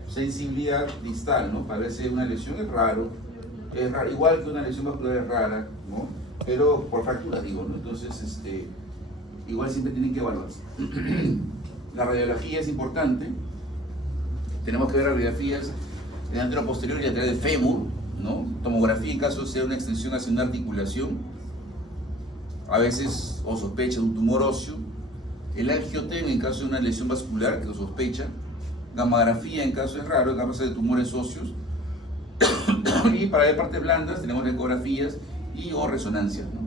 Sensibilidad distal, ¿no? Para ver si una lesión es raro, igual que una lesión vascular es rara, ¿no? Pero por fractura digo, ¿no? Entonces, igual siempre tienen que evaluarse. La radiografía es importante. Tenemos que ver radiografías de anteroposterior y lateral del fémur, ¿no? Tomografía en caso sea una extensión hacia una articulación, a veces o sospecha de un tumor óseo. El angiotem en caso de una lesión vascular que lo sospecha. Gamografía en caso es raro, en caso de tumores óseos. Y para ver partes blandas tenemos ecografías y o resonancias, ¿no?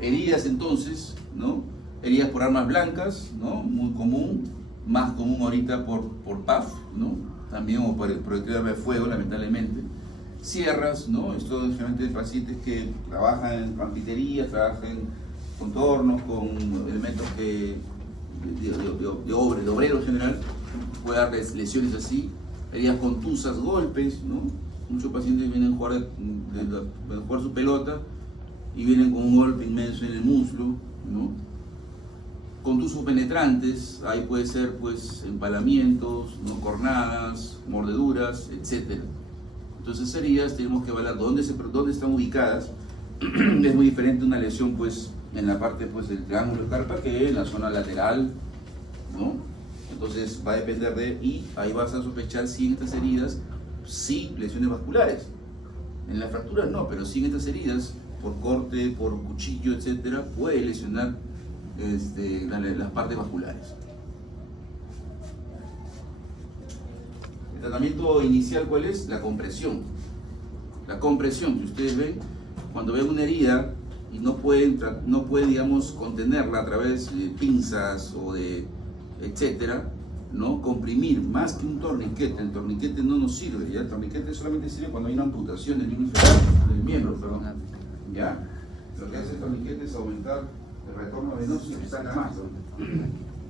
Heridas entonces, ¿no? Heridas por armas blancas, ¿no? Muy común, más común ahorita por PAF, ¿no? También o por proyectil de fuego, lamentablemente. Sierras, ¿no? Esto es generalmente de pacientes que trabajan en pampiterías, trabajan con tornos, con elementos que de obrero en general, puede dar lesiones así. Heridas contusas, golpes, ¿no? Muchos pacientes vienen a jugar su pelota y vienen con un golpe inmenso en el muslo, ¿no? Contusos penetrantes, ahí puede ser pues empalamientos, ¿no? Cornadas, mordeduras, etc. Entonces heridas tenemos que evaluar dónde están ubicadas. Es muy diferente una lesión pues en la parte pues del triángulo de carpa que en la zona lateral, ¿no? Entonces va a depender y ahí vas a sospechar si en estas heridas sí lesiones vasculares. En las fracturas no, pero sí en estas heridas por corte, por cuchillo, etcétera, puede lesionar las partes vasculares. El tratamiento inicial, ¿cuál es? La compresión. La compresión, que ustedes ven, cuando ven una herida y no pueden, digamos, contenerla a través de pinzas o de etcétera, ¿no? Comprimir más que un torniquete. El torniquete no nos sirve, ¿ya? El torniquete solamente sirve cuando hay una amputación del miembro, perdón. ¿Ya? Lo que hace el torniquete es aumentar el retorno venoso y saca más.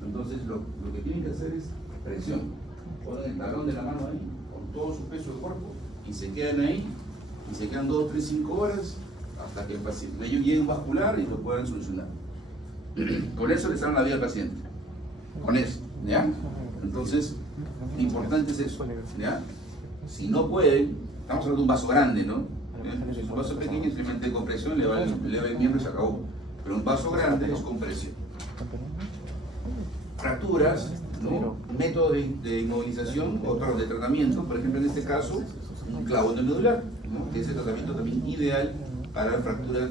Entonces lo que tienen que hacer es presión. Ponen el talón de la mano ahí, con todo su peso de cuerpo, y se quedan ahí, y se quedan 2, 3, 5 horas, hasta que el paciente, ellos lleguen vascular y lo puedan solucionar. Con eso le salvan la vida al paciente. Con eso, ¿ya? Entonces, lo importante es eso, ¿ya? Si no pueden, estamos hablando de un vaso grande, ¿no? Si es un vaso pequeño, simplemente compresión, le va el miembro y se acabó. Pero un vaso grande es compresión. Fracturas, ¿no? Método de inmovilización o de tratamiento, por ejemplo en este caso, un clavo endomedular, ¿no? Que es el tratamiento también ideal para fracturas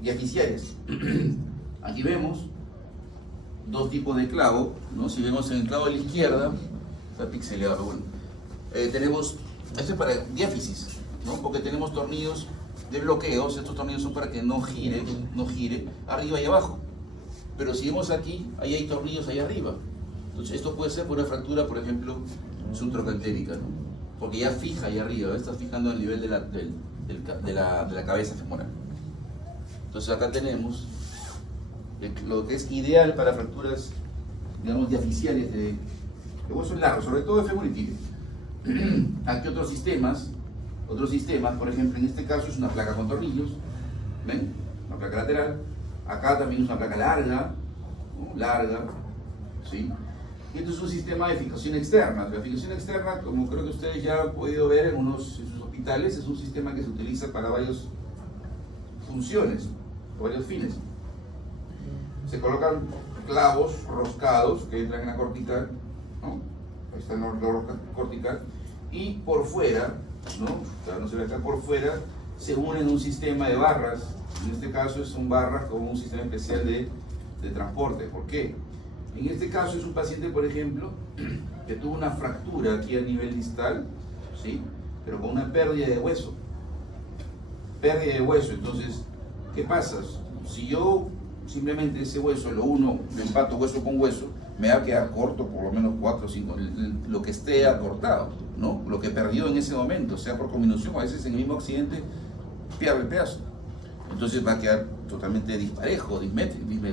diaficiarias. Aquí vemos dos tipos de clavo, ¿no? Si vemos en el clavo de la izquierda, está pixeleado, pero bueno, tenemos, esto es para diáfisis, ¿no? Porque tenemos tornillos de bloqueos. Estos tornillos son para que no gire arriba y abajo. Pero si vemos aquí, ahí hay tornillos ahí arriba. Entonces esto puede ser por una fractura, por ejemplo, subtrocantérica, ¿no? Porque ya fija ahí arriba, está fijando al nivel de la cabeza femoral. Entonces acá tenemos lo que es ideal para fracturas, digamos, diaficiarias de huesos largos, sobre todo de fémur y tibia. Aquí otros sistemas, por ejemplo, en este caso es una placa con tornillos, ¿ven? Una placa lateral. Acá también es una placa larga, ¿no? Larga, ¿sí? Y esto es un sistema de fijación externa. La fijación externa, como creo que ustedes ya han podido ver en sus hospitales, es un sistema que se utiliza para varios funciones, varios fines. Se colocan clavos roscados que entran en la cortical, ¿no? Ahí está en la rosca cortical, y por fuera, ¿no? Claro, no se ve acá, por fuera se unen un sistema de barras. En este caso son barras con un sistema especial de transporte. ¿Por qué? En este caso es un paciente, por ejemplo, que tuvo una fractura aquí a nivel distal, ¿sí? Pero con una pérdida de hueso. Pérdida de hueso. Entonces, ¿qué pasa? Si yo simplemente ese hueso lo uno, lo empato hueso con hueso, me va a quedar corto por lo menos 4 o 5, lo que esté acortado, ¿no? Lo que perdió en ese momento, sea por conminución, a veces en el mismo accidente pierde el pedazo. Entonces va a quedar totalmente disparejo,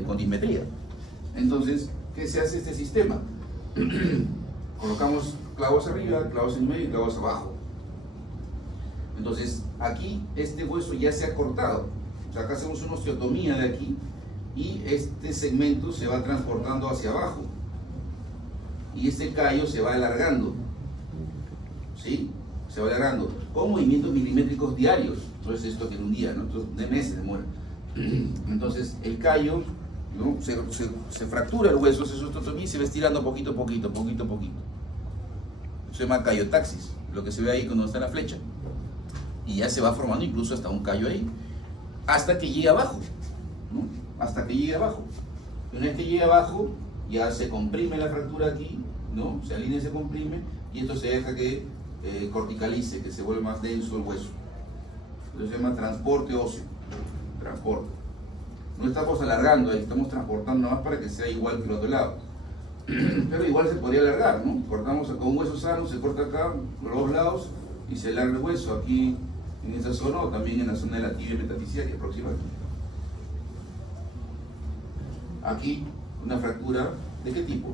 con dismetría. Entonces, ¿qué se hace este sistema? Colocamos clavos arriba, clavos en medio y clavos abajo. Entonces, aquí este hueso ya se ha cortado. O sea, acá hacemos una osteotomía de aquí y este segmento se va transportando hacia abajo. Y este callo se va alargando. ¿Sí? Se va alargando. Con movimientos milimétricos diarios. No es esto que en un día, ¿no? Entonces, de meses demora. Entonces, el callo, ¿no? se fractura el hueso, se osteotomía y se va estirando poquito a poquito. Se llama callotaxis, lo que se ve ahí cuando está la flecha. Y ya se va formando incluso hasta un callo ahí, hasta que llegue abajo, ¿no? Hasta que llegue abajo. Y una vez que llegue abajo, ya se comprime la fractura aquí, ¿no? Se alinea y se comprime, y esto se deja que corticalice, que se vuelva más denso el hueso. Eso se llama transporte óseo. Transporte. No estamos alargando ahí, estamos transportando nada más para que sea igual que el otro lado. Pero igual se podría alargar, ¿no? Cortamos con un hueso sano, se corta acá, por los lados, y se alarga el hueso aquí en esa zona, o también en la zona de la tibia metafisiaria proximal. Aquí, una fractura, ¿de qué tipo?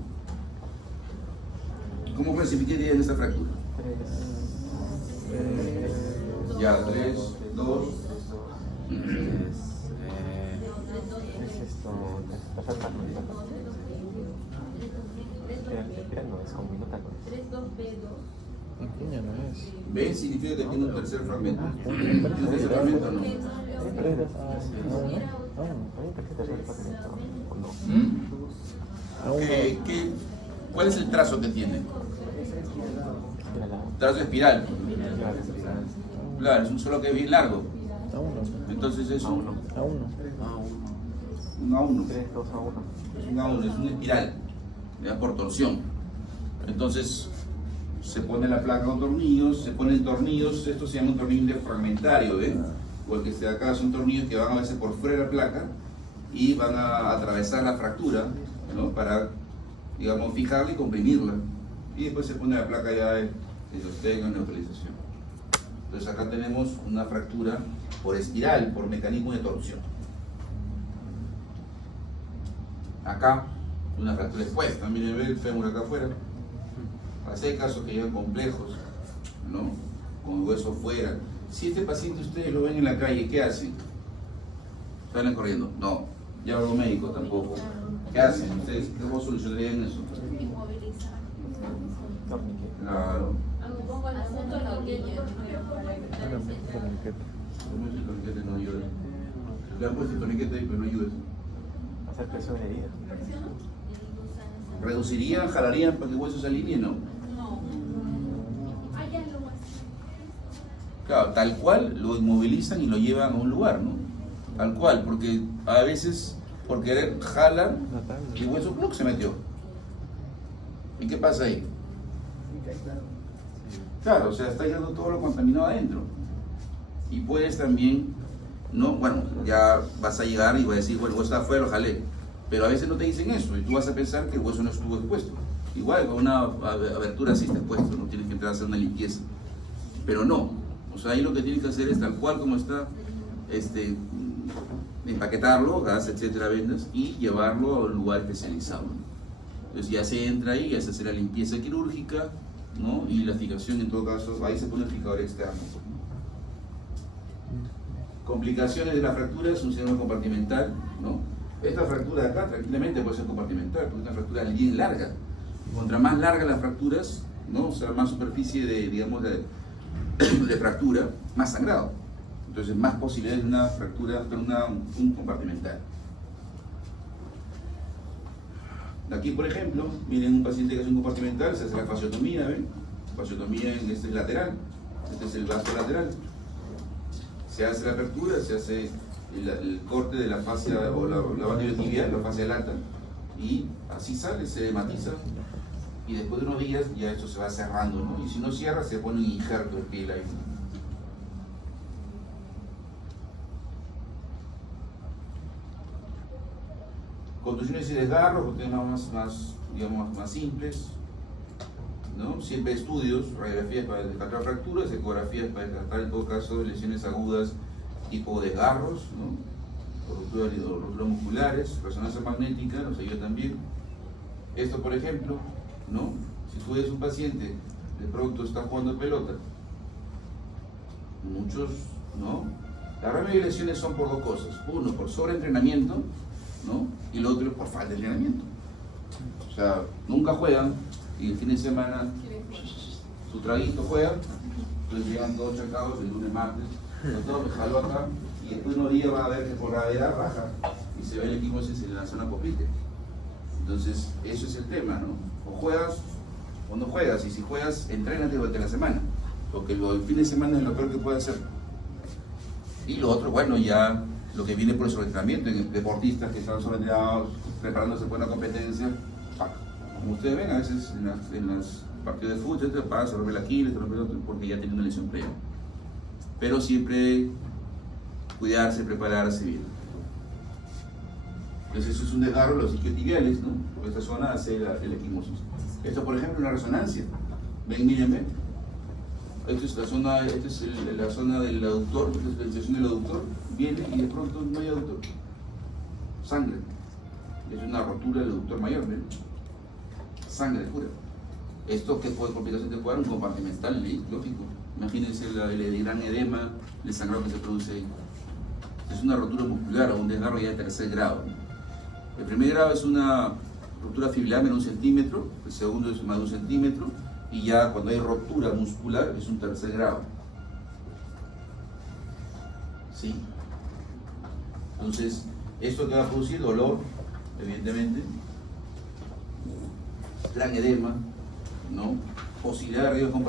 ¿Cómo clasificaría en esta fractura? Ya, 3, 2. Pequeña no es. B significa que tiene un tercer fragmento. ¿Tiene un tercer fragmento o no? ¿Cuál es el trazo que tiene? Trazo espiral. Claro, es un solo que es bien largo. Entonces es un A1. Es un A1, es una espiral, ¿ya? Por torsión. Entonces se pone la placa con tornillos, se ponen tornillos, esto se llama un tornillo interfragmentario, ¿ven? O el que esté acá son tornillos que van a veces por fuera de la placa y van a atravesar la fractura, ¿no? Para, digamos, fijarla y comprimirla. Y después se pone la placa ya de sostén o neutralización. Entonces acá tenemos una fractura por espiral, por mecanismo de torsión. Acá, una fractura expuesta, miren, ve el fémur acá afuera. Así hay casos que llevan complejos, ¿no? Con el hueso fuera. Si este paciente ustedes lo ven en la calle, ¿qué hacen? ¿Salen corriendo? No. ¿Ya algo médico? Tampoco. ¿Qué hacen? ¿Ustedes cómo solucionarían eso? Inmovilizar. Claro. Pongo el asunto en la orilla. ¿Cómo es el torniquete no ayuda? Le han puesto el torniquete ahí, pero no ayuda. Hacer presión de herida. ¿Reducirían, jalarían para que el hueso se alinee? No. Allá lo más. Claro, tal cual lo inmovilizan y lo llevan a un lugar, ¿no? Tal cual, porque a veces por querer jalan y el hueso ¡pluc! Se metió. ¿Y qué pasa ahí? Claro, o sea, está yendo todo lo contaminado adentro. Y puedes también, no, bueno, ya vas a llegar y vas a decir, bueno, el hueso está afuera, lo jalé. Pero a veces no te dicen eso y tú vas a pensar que el hueso no estuvo expuesto. Igual con una abertura sí está expuesto, no tienes que entrar a hacer una limpieza. Pero no, o sea, ahí lo que tienes que hacer es tal cual como está, empaquetarlo, gas, etcétera, vendas, y llevarlo a un lugar especializado. Entonces ya se entra ahí, ya se hace la limpieza quirúrgica, ¿no? Y la fijación, en todo caso, ahí se pone el fijador externo. Complicaciones de la fractura es un síndrome compartimental, ¿no? Esta fractura de acá tranquilamente puede ser compartimental, porque es una fractura bien larga. Contra más largas las fracturas, ¿no? O sea, más superficie de, digamos, de fractura, más sangrado. Entonces, más posibilidades de una fractura, de un compartimental. Aquí, por ejemplo, miren un paciente que hace un compartimental, se hace la fasciotomía, ¿ven? Fasciotomía en este lateral, este es el vaso lateral. Se hace la apertura, se hace el corte de la fascia o la banda tibial, la fascia lata, y así sale, se hematiza, y después de unos días ya esto se va cerrando, ¿no? Y si no cierra, se pone un injerto de piel ahí. Contusiones y desgarros, temas digamos, más simples, ¿no? Siempre estudios, radiografías para descartar fracturas, ecografías para descartar en todo caso lesiones agudas tipo desgarros, ¿no? Rupturas musculares, resonancia magnética nos ayuda también. Esto, por ejemplo, ¿no? Si tú eres un paciente, de pronto está jugando pelota, muchos, ¿no? La gran mayoría de lesiones son por dos cosas. Uno, por sobreentrenamiento, ¿no? Y lo otro por falta de entrenamiento. O sea, nunca juegan y el fin de semana su traguito juegan, entonces llegan todos chacados el lunes, martes, todo me jaló acá y después unos días va a ver que por gravedad baja y se ve el equimosis en la zona poplite. Entonces, eso es el tema, ¿no? O juegas o no juegas, y si juegas, entrénate durante la semana, porque el fin de semana es lo peor que puedes hacer. Y lo otro, bueno, ya lo que viene por el sobreentrenamiento, en deportistas que están sobreentrenados, preparándose para una competencia, como ustedes ven, a veces en los partidos de fútbol, etcétera, para se rompe la Aquiles, se rompe el otro, porque ya tiene una lesión previa. Pero siempre cuidarse, prepararse bien. Entonces eso es un desgarro de los isquiotibiales, ¿no? Por esta zona hace el equimosis. Esto, por ejemplo, es una resonancia. Ven, mírenme. Esta es la zona del aductor, esta es la inserción del aductor, viene y de pronto no hay aductor. Sangre. Es una rotura del aductor mayor, ¿ven? Sangre pura. Esto que puede complicación te puede dar un compartimental, lógico. Imagínense el gran edema, el sangrado que se produce ahí. Es una rotura muscular o un desgarro ya de tercer grado. El primer grado es una ruptura fibrilar menos 1 centímetro, el segundo es más de 1 centímetro, y ya cuando hay ruptura muscular es un tercer grado. ¿Sí? Entonces, esto que va a producir dolor, evidentemente, gran edema, ¿no? Posibilidad de riesgo compartimental.